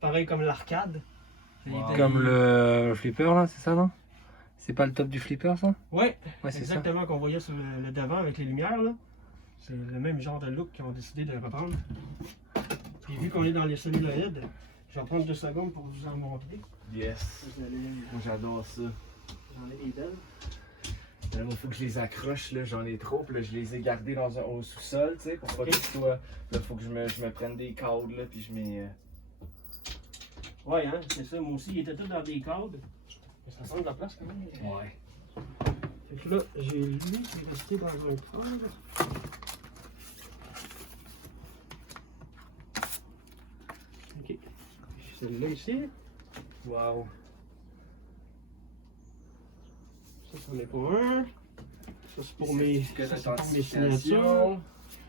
Pareil comme l'arcade. Wow. Comme le flipper, là, c'est ça, non? C'est pas le top du flipper, ça? Ouais, Ouais, c'est ça. exactement qu'on voyait sur le devant avec les lumières. Là. C'est le même genre de look qu'ils ont décidé de reprendre. Et vu qu'on est dans les celluloïdes, je vais prendre 2 secondes pour vous en montrer. Yes. Vous allez, Moi j'adore ça. j'en ai des belles. Il faut que je les accroche, là, j'en ai trop. Puis là, je les ai gardés au sous-sol, tu sais, pour pas Ok. qu'ils soient. Là, faut que je me prenne des cadres, là, puis je mets. Ouais, hein, c'est ça. Moi aussi, ils étaient tous dans des cadres. Mais ça sent de la place quand même. Ouais. Fait que là, j'ai lui qui est resté dans un cadre. Ok. Celle-là ici. Wow. Ça, c'en est pas un. Ça, c'est pour mes, Certificat ça, c'est pour mes d'authentification. signatures.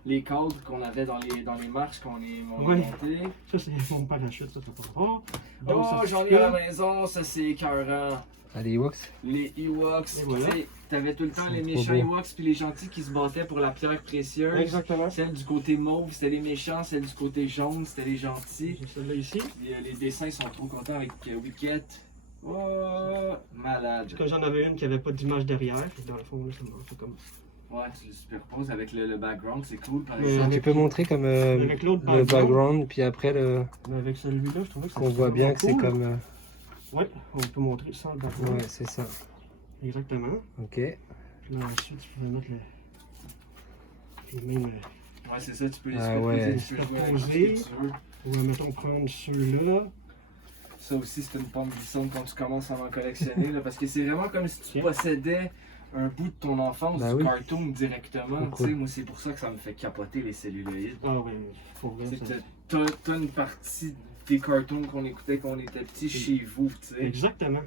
Les cadres qu'on avait dans les marches qu'on est Ouais. montés. Ça, c'est mon parachute, ça, t'as pas rapport. Oh, j'en ai à la maison, ça c'est écœurant. Ah, les Ewoks? Les Ewoks, Et voilà. tu sais, t'avais tout le temps C'est les trop méchants beau. Ewoks puis les gentils qui se battaient pour la pierre précieuse. Exactement. Celle du côté mauve, c'était les méchants, celle du côté jaune, c'était les gentils. J'ai celle-là ici. Puis, les dessins sont trop contents avec Wicket. Oh, malade. Parce que j'en avais une qui avait pas d'image derrière. Fait que dans le fond, là, ça m'a fait comme. Ouais, tu le superposes avec le background, c'est cool par Mais exemple. Tu peux montrer comme Avec l'autre le background, puis après Mais avec celui-là, je trouvais que qu'on voit bien que c'est cool. comme. Ouais, on peut montrer sans le background. Ouais, c'est ça. Exactement. Ok. Puis là, ensuite, tu peux mettre le. Même. Ouais, c'est ça, tu peux les Ah superposer, ouais. tu peux jouer avec Superposer. ce que tu veux. Ou mettons prendre ceux-là. Ça aussi, c'est une pente glissante quand tu commences à en collectionner, là, parce que c'est vraiment comme si tu Tiens. possédais un bout de ton enfance Ben du oui. cartoon directement. Trop Tu sais, cool. moi, c'est pour ça que ça me fait capoter les celluloïdes. Ah ouais, faut vrai. C'est ça. que t'as une partie des cartoons qu'on écoutait quand on était petit chez vous, tu sais. Exactement.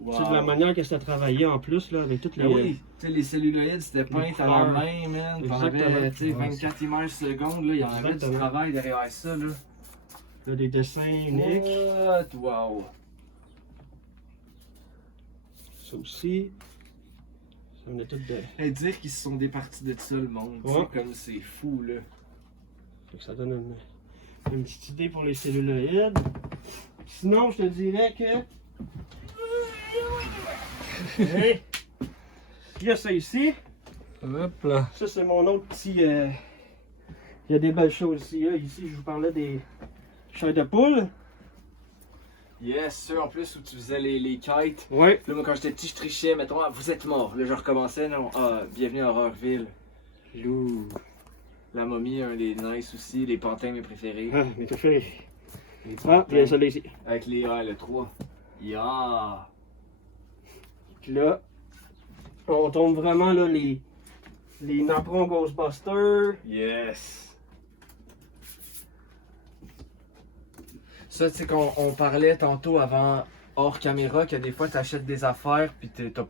Wow. C'est de la manière que c'était travaillé en plus, là, avec toutes les. Ben oui, tu sais, les celluloïdes, c'était peint à la couleurs. main, man. T'en Exactement. avais, tu sais, Ouais, 24 images secondes, là, il y en avait du Exactement. travail derrière ça, là. Là, des dessins uniques. What? Wow. Ça aussi. Ça en est tout de. Et dire qu'ils se sont départis de ça, le monde, tu sais, Ouais. comme c'est fou, là. Fait que ça donne une petite idée pour les celluloïdes. Sinon, je te dirais que. Hey! Il y a ça ici. Hop là. Ça, c'est mon autre petit. Il y a des belles choses ici. Là. Ici, je vous parlais des chairs de poule. Yes, ceux en plus où tu faisais les kites. Ouais. Là, moi, quand j'étais petit, je trichais, mettons, ah, vous êtes mort. Là, je recommençais, non, ah, bienvenue à Horrorville. Lou. La momie, un des nice aussi, les pantins, mes préférés. Ah, mais t'as fait. Les Ah, il y a ça là ici. Avec les, le 3. Yeah! Puis là, on tombe vraiment là les napperons Ghostbusters. Yes! Ça, tu sais qu'on parlait tantôt avant hors caméra que des fois tu achètes des affaires puis t'as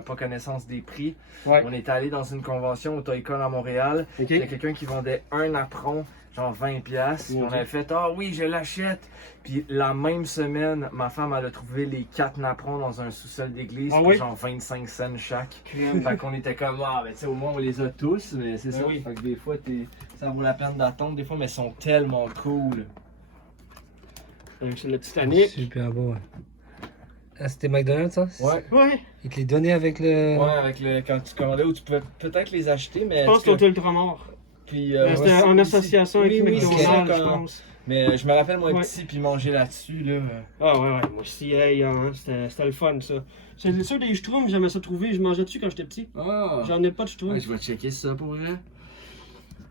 pas connaissance des prix. Ouais. On était allé dans une convention au Toy-Con à Montréal. Ok. Il y a quelqu'un qui vendait un apron, genre 20$. Puis on avait fait ah oui, je l'achète. Puis la même semaine, ma femme elle a trouvé les 4 napperons dans un sous-sol d'église Ah pour oui? genre 25 cents chaque. Fait qu'on était comme ah ben tu sais au moins on les a tous, mais c'est ça. oui. Fait que des fois ça vaut la peine d'attendre des fois mais ils sont tellement cool. C'est le Titanic. Super beau. Ouais. Ah, c'était McDonald's ça? Ouais. Ouais. Ils te les donnaient avec le. Ouais, avec le quand tu commandais ou tu pouvais peut-être les acheter, mais. Je pense que c'était Ultramar. Puis, C'était en association avec oui, McDonald's, c'est je ça, pense. Mais je me rappelle, moi, Ouais. petit, puis manger là-dessus, là. Ah ouais, ouais. Moi aussi, hey, hein, c'était le fun, ça. C'est ça des Schtroumpfs, j'aimais ça trouver. Je mangeais dessus quand j'étais petit. Ah! J'en ai pas de Schtroumpfs. Je vais checker ça pour vrai.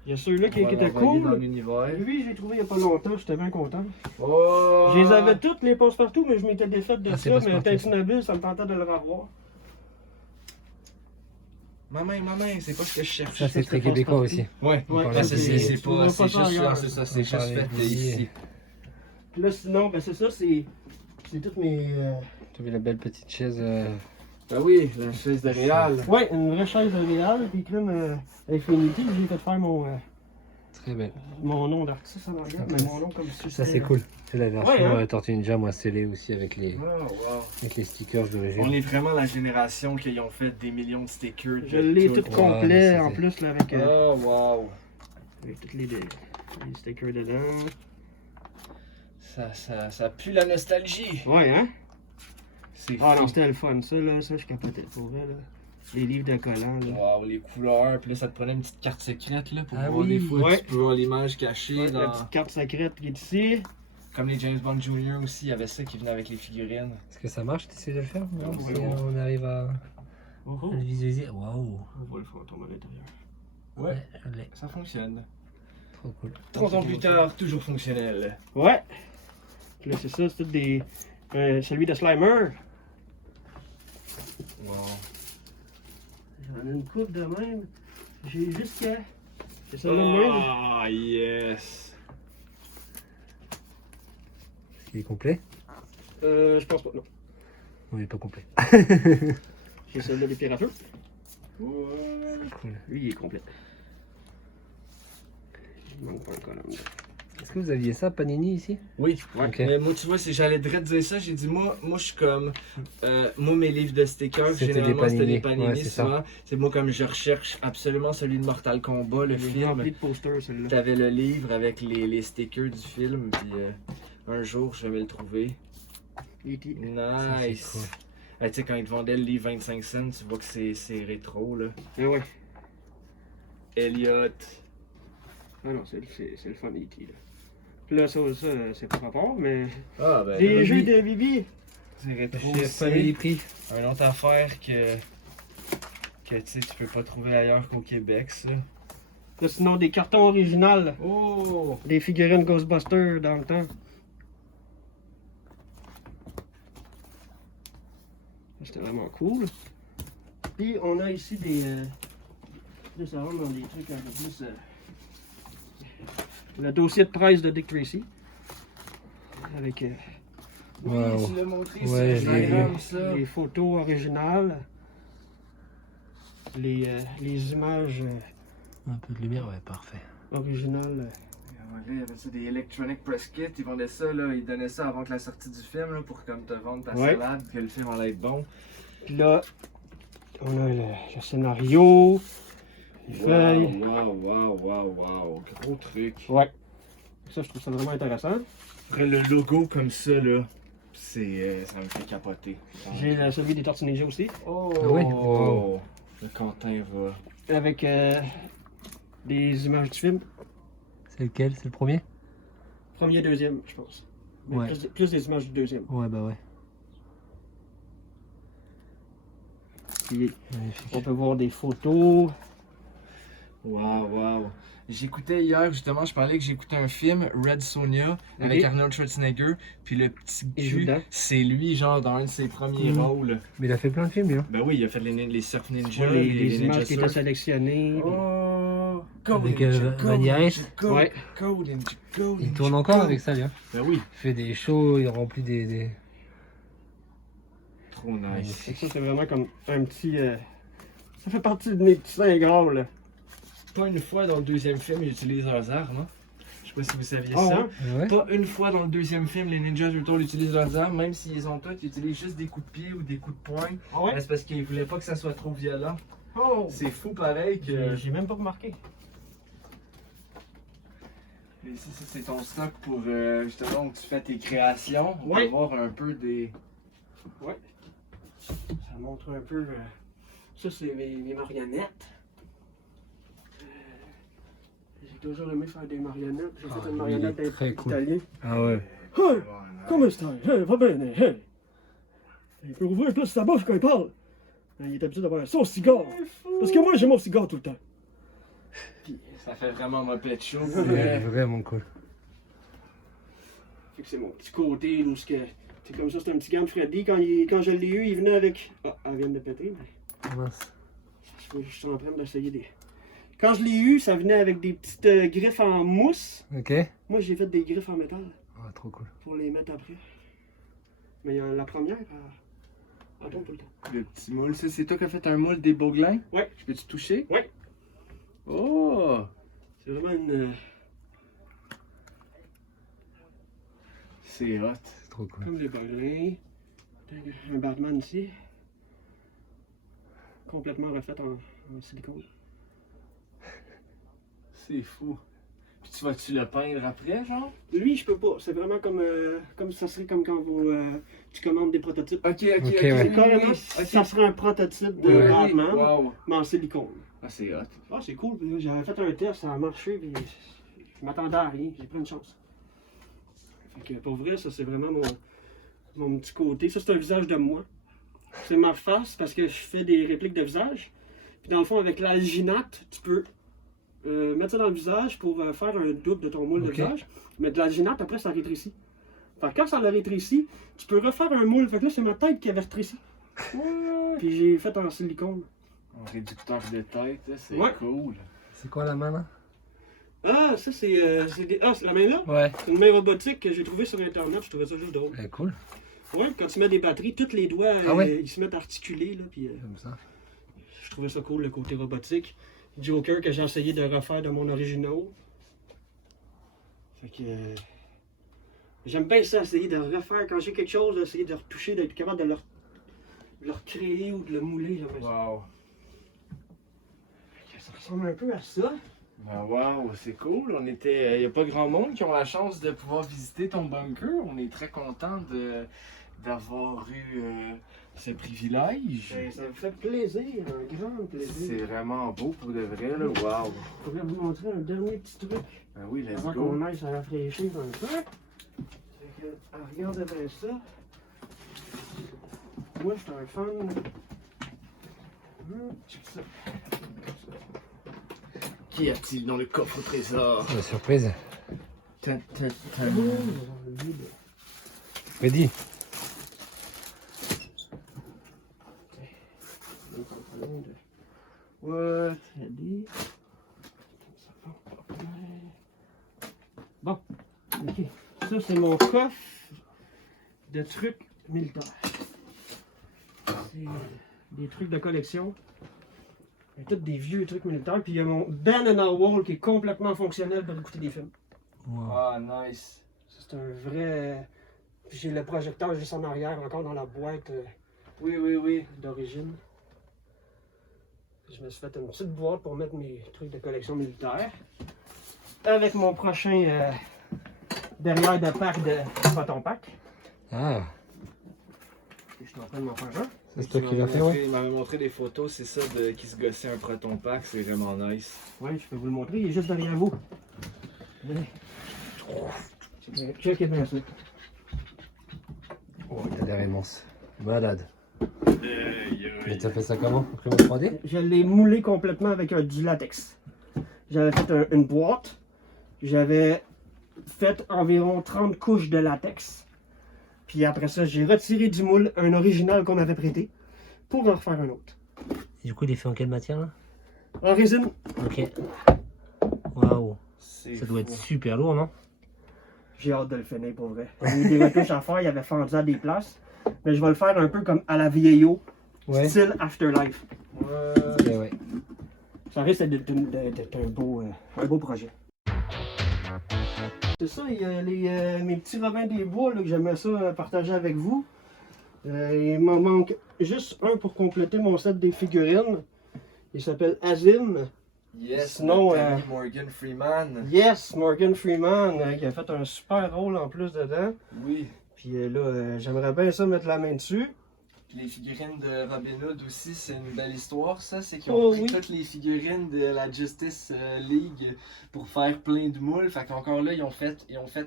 Il y a ceux-là qui On va étaient l'envoyer dans cool. l'univers. Lui, je l'ai trouvé il y a pas longtemps, j'étais bien content. Oh! Je les avais toutes, les passe-partout, mais je m'étais défaite de Ah, c'est ça. Mais passe-partout. Tintinabule, ça me tentait de le revoir. Ma main, c'est pas ce que je cherche. Ça, c'est très québécois aussi. Ouais, Ouais, mais c'est tu pas. trouveras C'est pas ça juste ailleurs. ça, c'est ça, c'est On juste parlait fait d'ici. ici. Puis là, sinon, ben c'est ça, c'est toutes mes. Tu as vu la belle petite chaise. Ben oui, la chaise de Réal. Ouais, une vraie chaise de Réal, puis crème Infinity, j'ai fait faire Très belle. mon nom d'artiste en anglais, mais mon nom comme si Ça, c'est c'était- cool. C'est la version Ouais, hein. Tortue Ninja, moi, scellée aussi avec les stickers On d'origine. est vraiment la génération qui ont fait des millions de stickers. de Je l'ai tout tout. Ouais, complet mais en c'est- plus là, avec, Oh, wow. avec tous les stickers dedans. Ça pue la nostalgie. Ouais, hein? C'est Ah non, fou. c'était le fun, ça, là, ça, je capotais pour vrai, là. Les livres de collants, là. Wow, les couleurs, puis là ça te prenait une petite carte secrète là pour Ah voir oui. des fois Ouais. tu peux voir l'image cachée Ouais, dans... la petite carte secrète qui est ici. Comme les James Bond Jr. aussi, il y avait ça qui venait avec les figurines. Est-ce que ça marche? Tu essaies de le faire? Non, Ouais, si ouais. on arrive à Oh, oh. le visualiser. Waouh! On voit le fantôme à l'intérieur. Ouais, Je l'ai. ça fonctionne. Trop cool. 30 ans plus tard, toujours fonctionnel. Ouais! Puis là, c'est ça, c'est tout des. Celui de Slimer. Wow. J'en ai une coupe de même. J'ai jusqu'à. C'est ça là de même. Ah, yes! Est-ce qu'il est complet? Je pense pas, non. Non, il est pas complet. J'ai celle-là des pirateux. Cool. Lui, il est complet. Il manque pas un colonne. Est-ce que vous aviez ça, Panini, ici? Oui, Ok. mais moi tu vois, j'allais direct dire ça, j'ai dit moi je suis comme, moi mes livres de stickers, C'était généralement des c'était des Panini. Panini Ouais, c'est ça. souvent. C'est moi comme je recherche absolument celui de Mortal Kombat, le Il est film. rempli de posters, celui-là. T'avais le livre avec les stickers du film, puis un jour je vais me le trouver. E.T. Nice! cool. Tu sais, quand ils te vendaient le livre 25 cents, tu vois que c'est rétro là. Ah ouais. Elliot. Ah non, c'est le fun E.T. là. Puis là, ça c'est pas rapport, mais. Ah ben. Des jeux de Bibi. C'est rétro. J'ai pas mis les prix. Une autre affaire que tu sais, tu peux pas trouver ailleurs qu'au Québec, ça. Là, sinon, des cartons originales. Oh! Des figurines Ghostbusters dans le temps. C'était vraiment cool. Puis on a ici des. Là, ça rentre dans des trucs un peu plus. Le dossier de presse de Dick Tracy. Avec Wow. Tu l'as montré Ouais, sur je l'ai Instagram, vu. ça. les photos originales. Les images Un peu de lumière, ouais, parfait. originales. Là, il y avait ça, des Electronic Press Kit, ils vendaient ça, là, ils donnaient ça avant que la sortie du film, là, pour comme te vendre ta Ouais. salade, que le film allait être bon. Puis là, on a le scénario, les feuilles. Wow, gros truc. Ouais. Ça, je trouve ça vraiment intéressant. Après, le logo comme ça, là, c'est, ça me fait capoter. J'ai celui des Tortues Ninja aussi. Oh! Ah oui? Wow. Le Quentin va. Avec des images du film. C'est lequel? C'est le premier? Premier, deuxième, je pense. Mais Ouais. plus des images du deuxième. Ouais, bah ouais. Puis, Magnifique. on peut voir des photos. Waouh, waouh. J'écoutais hier, justement, je parlais que j'écoutais un film, Red Sonja, avec Ok. Arnold Schwarzenegger. Puis le petit Il joue cul, dedans. c'est lui, genre, dans un de ses premiers Mhm. rôles. Mais il a fait plein de films, lui. Hein. Ben oui, il a fait les surf ninja, Ouais, les ninja images qui étaient surf. sélectionnées. Oh, go Avec, ninja, go Vanny ninja, Harris. go, Ouais. go ninja, go Il ninja, tourne encore go. avec ça, lui. Hein. Ben oui, Il fait des shows, il remplit des... trop nice. Magnifique. Ça, c'est vraiment comme un petit. Ça fait partie de mes petits seins gras, là. Pas une fois dans le deuxième film, ils utilisent leurs armes. Hein? Je sais pas si vous saviez Ah ça. ouais? Ouais. Pas une fois dans le deuxième film, les Ninja Turtles utilisent leurs armes, même s'ils ont toutes, ils utilisent juste des coups de pied ou des coups de poing. Ah ouais? Ben, c'est parce qu'ils voulaient pas que ça soit trop violent. Oh! C'est fou pareil que. J'ai même pas remarqué. Et ici, ça, c'est ton stock pour justement où tu fais tes créations. On Ouais. va voir un peu des. Ça montre un peu. Ça, c'est mes marionnettes. J'ai toujours aimé faire des marionnettes. J'ai Ah, fait lui, une il marionnette est très cool. italien. Ah ouais. Hey! Comment stai? Hey, va bene, hey! Il peut ouvrir plus sa bouche quand il parle. Il est habitué d'avoir son cigare. Parce que moi, j'ai mon cigare tout le temps. Ça fait vraiment ma pet show. C'est vraiment cool. Fait que c'est mon petit côté où c'est comme ça, c'est un petit gant de Freddy. Quand je l'ai eu, il venait avec. Ah, elle vient de péter. Mais Mince. je suis en train d'essayer des. Quand je l'ai eu, ça venait avec des petites griffes en mousse. Ok. Moi, j'ai fait des griffes en métal Ah, trop cool. pour les mettre après. Mais la première, elle tombe tout le temps. Le petit moule, ça, c'est toi qui as fait un moule des Beauglins? Ouais. Je peux-tu toucher? Ouais. Oh! C'est vraiment une. C'est hot. C'est trop cool. Comme les Beauglins. Un Batman ici. Complètement refait en silicone. C'est fou. Puis tu vas-tu le peindre après, genre? Lui, je peux pas. C'est vraiment comme ça serait comme quand tu commandes des prototypes. Ok, Ok, ouais. C'est carrément, Ok. ça serait un prototype de Ouais. Batman, Wow. mais en silicone. Ah, c'est hot. Ah, c'est cool. J'avais fait un test, ça a marché, puis je m'attendais à rien. J'ai pris une chance. Fait que pour vrai, ça, c'est vraiment mon petit côté. Ça, c'est un visage de moi. C'est ma face parce que je fais des répliques de visage. Puis dans le fond, avec l'alginate, tu peux mettre ça dans le visage pour faire un double de ton moule Ok. de visage. Mais de l'alginate, après, ça rétrécit. Fait que quand ça l'a rétréci, tu peux refaire un moule. Fait que là, c'est ma tête qui avait rétréci. Puis j'ai fait en silicone. Un réducteur de tête, là, c'est Ouais. cool. C'est quoi la main là? Ah, ça, c'est c'est la main là. Ouais. C'est une main robotique que j'ai trouvée sur Internet. Je trouvais ça juste drôle. Elle est cool. Ouais, quand tu mets des batteries, tous les doigts, Ah ouais? ils se mettent à articuler. Là, puis, Comme ça. je trouvais ça cool, le côté robotique. Joker que j'ai essayé de refaire de mon original. Fait que. J'aime bien ça, essayer de refaire. Quand j'ai quelque chose, essayer de retoucher, d'être capable de le recréer ou de le mouler. J'aime bien ça. Wow. Fait que ça ressemble un peu à ça. Ben wow, c'est cool. On était. Y a pas grand monde qui ont la chance de pouvoir visiter ton bunker. On est très content d'avoir eu ce privilège. Ben, ça me fait plaisir, un grand C'est plaisir. vraiment beau pour de vrai, là. Wow. Je pourrais vous montrer un dernier petit truc. Ben oui, let's Avant go. qu'on aille se rafraîchir un peu. Fait que, regardez bien ça. Moi, je suis un fan. Check ça. Qu'y a-t-il dans le coffre au trésor? La surprise. Tan, tan, tan. Freddy. What? Bon, ok. Ça, c'est mon coffre de trucs militaires. C'est des trucs de collection. Il y a tous des vieux trucs militaires. Puis il y a mon Ben Wall qui est complètement fonctionnel pour écouter des films. Wow. Ah, nice. Ça, c'est un vrai. Puis j'ai le projecteur juste en arrière, encore dans la boîte Oui, oui, oui. d'origine. Je me suis fait une petite boîte pour mettre mes trucs de collection militaire. Avec mon prochain derrière de pack de Photon Pack. Ah, Je suis en train de m'en faire un. ça c'est toi qui l'as fait, ouais? Il m'avait montré des photos, c'est ça, qui se gossait un proton pack, c'est vraiment nice. Ouais, je peux vous le montrer, il est juste derrière vous. Checkez bien ça. Oh, il a l'air immense. Malade. Mais t'as fait ça comment? Imprimé en 3D? Je l'ai moulé complètement avec du latex. J'avais fait une boîte. J'avais fait environ 30 couches de latex. Puis après ça, j'ai retiré du moule un original qu'on m'avait prêté pour en refaire un autre. Et du coup, il est fait en quelle matière là? En résine. Ok. Waouh. Ça doit être super lourd, non? J'ai hâte de le finir pour vrai. Il y a eu des retouches à faire, il y avait fendu à des places. Mais je vais le faire un peu comme à la vieillot, Ouais. style Afterlife. Ok, ouais. Ça risque d'être un beau projet. C'est ça, il y a mes petits Robins des Bois là, que j'aimerais ça partager avec vous. Il m'en manque juste un pour compléter mon set des figurines. Il s'appelle Azim. Yes, Sinon, notre ami Morgan Freeman. Yes, Morgan Freeman, qui a fait un super rôle en plus dedans. Oui. Puis là, j'aimerais bien ça mettre la main dessus. Les figurines de Robin Hood aussi, c'est une belle histoire, ça. C'est qu'ils Oh, ont pris oui. toutes les figurines de la Justice League pour faire plein de moules. Fait qu'encore là, ils ont fait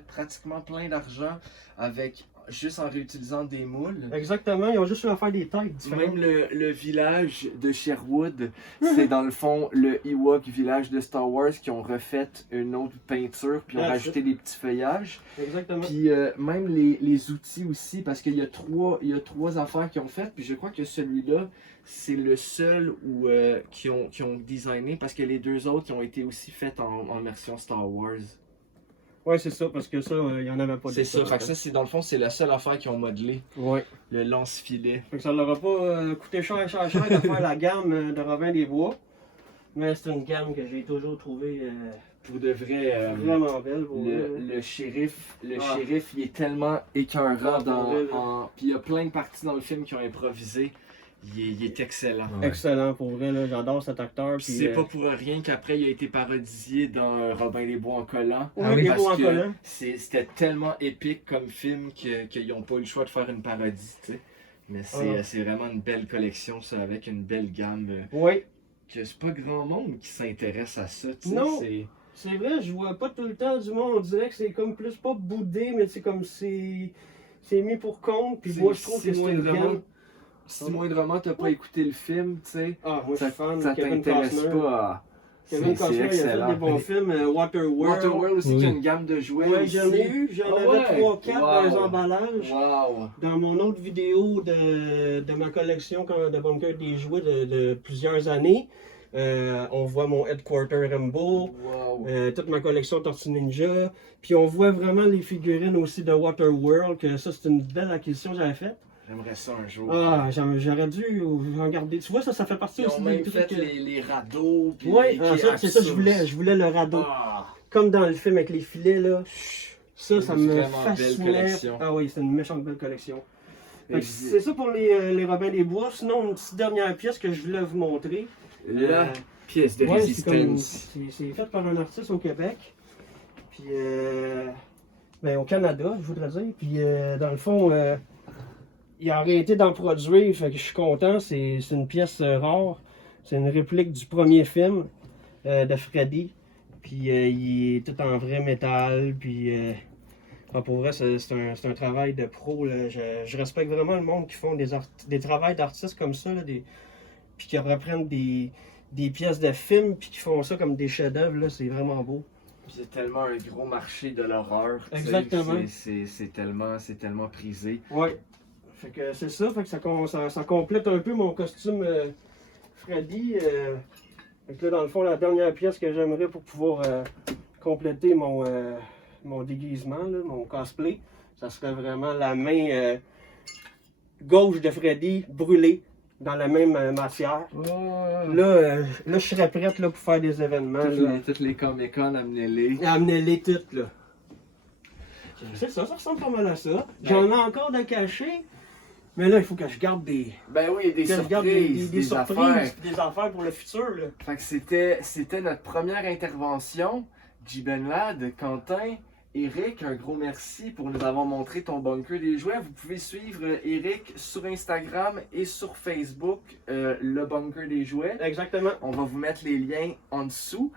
pratiquement plein d'argent avec juste en réutilisant des moules. Exactement, ils ont juste eu à faire des têtes différentes. Même le village de Sherwood, c'est dans le fond le Ewok village de Star Wars qui ont refait une autre peinture puis ont Ah, rajouté des petits feuillages. Exactement. Puis même les outils aussi, parce qu'il y a trois affaires qu'ils ont faites, puis je crois que celui-là, c'est le seul qui ont designé, parce que les deux autres qui ont été aussi faits en version Star Wars. Ouais, c'est ça, parce que ça, il n'y en avait pas. C'est ça, fait que ça, c'est dans le fond, c'est la seule affaire qu'ils ont modelé, Ouais. le lance-filet. Fait que ça leur a pas coûté cher de faire la gamme de Robin des Bois. Mais c'est une gamme que j'ai toujours trouvée Pour de vrai, vraiment belle. Pour vrai. le shérif, Ah. il est tellement écœurant Ah, pour vrai, là. puis il y a plein de parties dans le film qui ont improvisé. Il est excellent. Ouais. Excellent pour vrai, là. J'adore cet acteur. Puis Puis, c'est pas pour rien qu'après il a été parodisié dans Robin des Bois en collant. Ouais, Ah oui, des Parce Bois en que collant. c'était tellement épique comme film qu'ils n'ont pas eu le choix de faire une parodie, tu sais. Mais Ah. c'est vraiment une belle collection, ça, avec une belle gamme. Oui. Que c'est pas grand monde qui s'intéresse à ça, tu sais. Non. c'est- C'est vrai, je vois pas tout le temps du monde. On dirait que c'est comme plus pas boudé, mais c'est comme c'est mis pour compte. Puis moi, je trouve que c'est une gamme. Si moindrement t'as pas écouté le film, tu sais, Ah, moi, je suis fan ça de Kevin t'intéresse Costner. pas. Kevin C'est Costner, il a fait excellent. des bons films. Waterworld. Waterworld aussi, Oui. qui a une gamme de jouets Ouais, aussi. j'en ai eu. J'en Ah avais ouais? 3-4 dans les Wow. emballages. Wow! Dans mon autre vidéo de ma collection de bunker des jouets de plusieurs années, on voit mon Headquarter Rambo, Wow! toute ma collection Tortue Ninja. Puis on voit vraiment les figurines aussi de Waterworld, que ça c'est une belle acquisition que j'avais faite. J'aimerais ça un jour. Ah, j'aurais dû en garder. Tu vois, ça fait partie Ils aussi ont des même fait trucs. les radeaux. Puis Ouais, les ah, ça, c'est ça que je voulais. Je voulais le radeau. Ah, Comme dans le film avec les filets, là. Ça C'est me vraiment belle fascinait. collection. Ah oui, c'est une méchante belle collection. Fait que Et c'est ça pour les Robins des Bois. Sinon, une petite dernière pièce que je voulais vous montrer. la pièce de Ouais, résistance. c'est fait par un artiste au Québec. Puis, ben, au Canada, je voudrais dire. Puis, dans le fond, il a arrêté d'en produire. Fait que je suis content. C'est une pièce rare. C'est une réplique du premier film de Freddy. Puis, il est tout en vrai métal. Puis, pour vrai, c'est un travail de pro. Là. Je respecte vraiment le monde qui font des travails d'artistes comme ça. Là, puis qui reprennent des pièces de films puis qui font ça comme des chefs-d'œuvre. Là, c'est vraiment beau. C'est tellement un gros marché de l'horreur. tu sais, Exactement. C'est tellement prisé. Ouais. Fait que c'est ça. Fait que ça complète un peu mon costume Freddy. Fait que là, dans le fond, la dernière pièce que j'aimerais pour pouvoir compléter mon déguisement, là, mon cosplay, ça serait vraiment la main gauche de Freddy brûlée dans la même matière. Là, je serais prête là, pour faire des événements. Là. Toutes les Comic-Con, amenez-les. Amenez-les toutes, là. C'est ça ressemble pas mal à ça. J'en ai encore de cachés, mais là, il faut que je garde des... Ben oui, des que je garde surprises, des affaires. surprises, des affaires pour le futur, là. Fait que c'était notre première intervention. J. Benlad, Quentin Eric, un gros merci pour nous avoir montré ton bunker des jouets. Vous pouvez suivre Eric sur Instagram et sur Facebook, le bunker des jouets. Exactement. On va vous mettre les liens en dessous.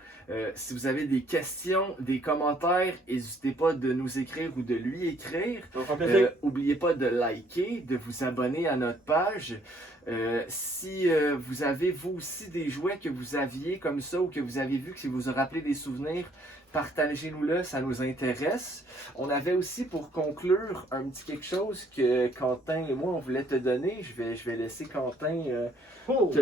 Si vous avez des questions, des commentaires, n'hésitez pas de nous écrire ou de lui écrire. Ça va faire plaisir. N'oubliez pas de liker, de vous abonner à notre page. Si vous avez vous aussi des jouets que vous aviez comme ça ou que vous avez vu, que ça vous a rappelé des souvenirs, partagez-nous-le, ça nous intéresse. On avait aussi pour conclure un petit quelque chose que Quentin et moi on voulait te donner. Je vais laisser Quentin Oh. te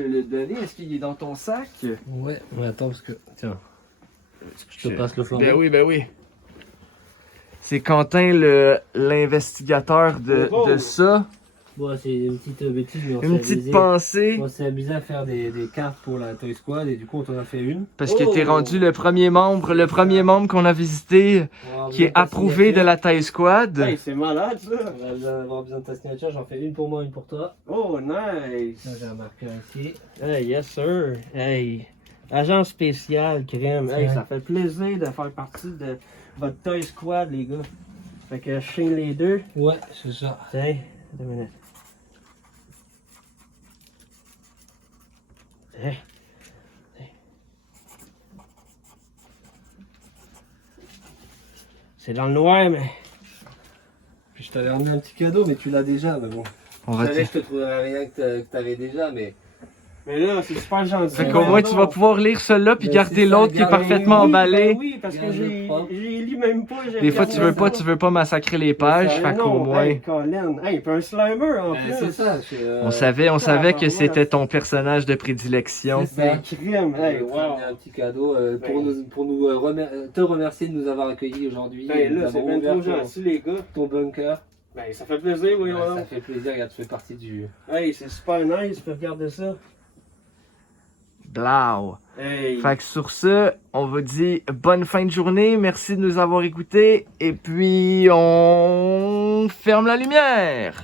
le donner. Est-ce qu'il est dans ton sac? Ouais, mais attends parce que. Tiens, je te passe le flambeau. Ben oui. C'est Quentin l'investigateur de ça. Bon, c'est une petite bêtise, mais Une petite pensée. On s'est amusé à faire des cartes pour la Toy Squad et du coup on t'en a fait une. Parce que t'es rendu le premier membre qu'on a visité qui est approuvé de la Toy Squad. Hey, c'est malade ça. On va avoir besoin de ta signature, j'en fais une pour moi, une pour toi. Oh, nice. Là, j'ai un marqueur ici. Hey, yes sir. Hey, agent spécial, crème. Hey, Ouais. ça fait plaisir de faire partie de votre Toy Squad, les gars. Fait que je signe les deux. Ouais, c'est ça. Tiens, 2 minutes. Hey. C'est dans le noir, mais. Puis je t'avais emmené un petit cadeau, mais tu l'as déjà, mais bon. On Je va savais que je te trouverais rien que t'avais déjà, mais. Mais là, c'est super gentil. Fait qu'au moins tu vas pouvoir lire celui-là puis Ben, garder c'est ça, l'autre qui est garder- parfaitement Oui, emballé. ben oui, parce que Garde-le j'ai propre. lu même pas. j'ai Des fois regardé tu veux pas massacrer les pages, fait qu'au Non, moins. Hey, Colin. Hey, puis un slimer en plus. C'est ça. On savait que c'était ton personnage de prédilection. C'est ça. C'est crème. Hey, Je wow. t'ai un petit cadeau pour Ben. te remercier de nous avoir accueillis aujourd'hui. Ben là, Nous c'est avons bien ouvert trop gentil, les gars. ton bunker. Ben, ça fait plaisir, voyons. Ouais, ça donc. fait plaisir, regarde, tu fais partie du. Hey, c'est super nice, tu peux regarder ça. Blau. Hey. Fait que sur ce, on vous dit bonne fin de journée, merci de nous avoir écoutés et puis on ferme la lumière.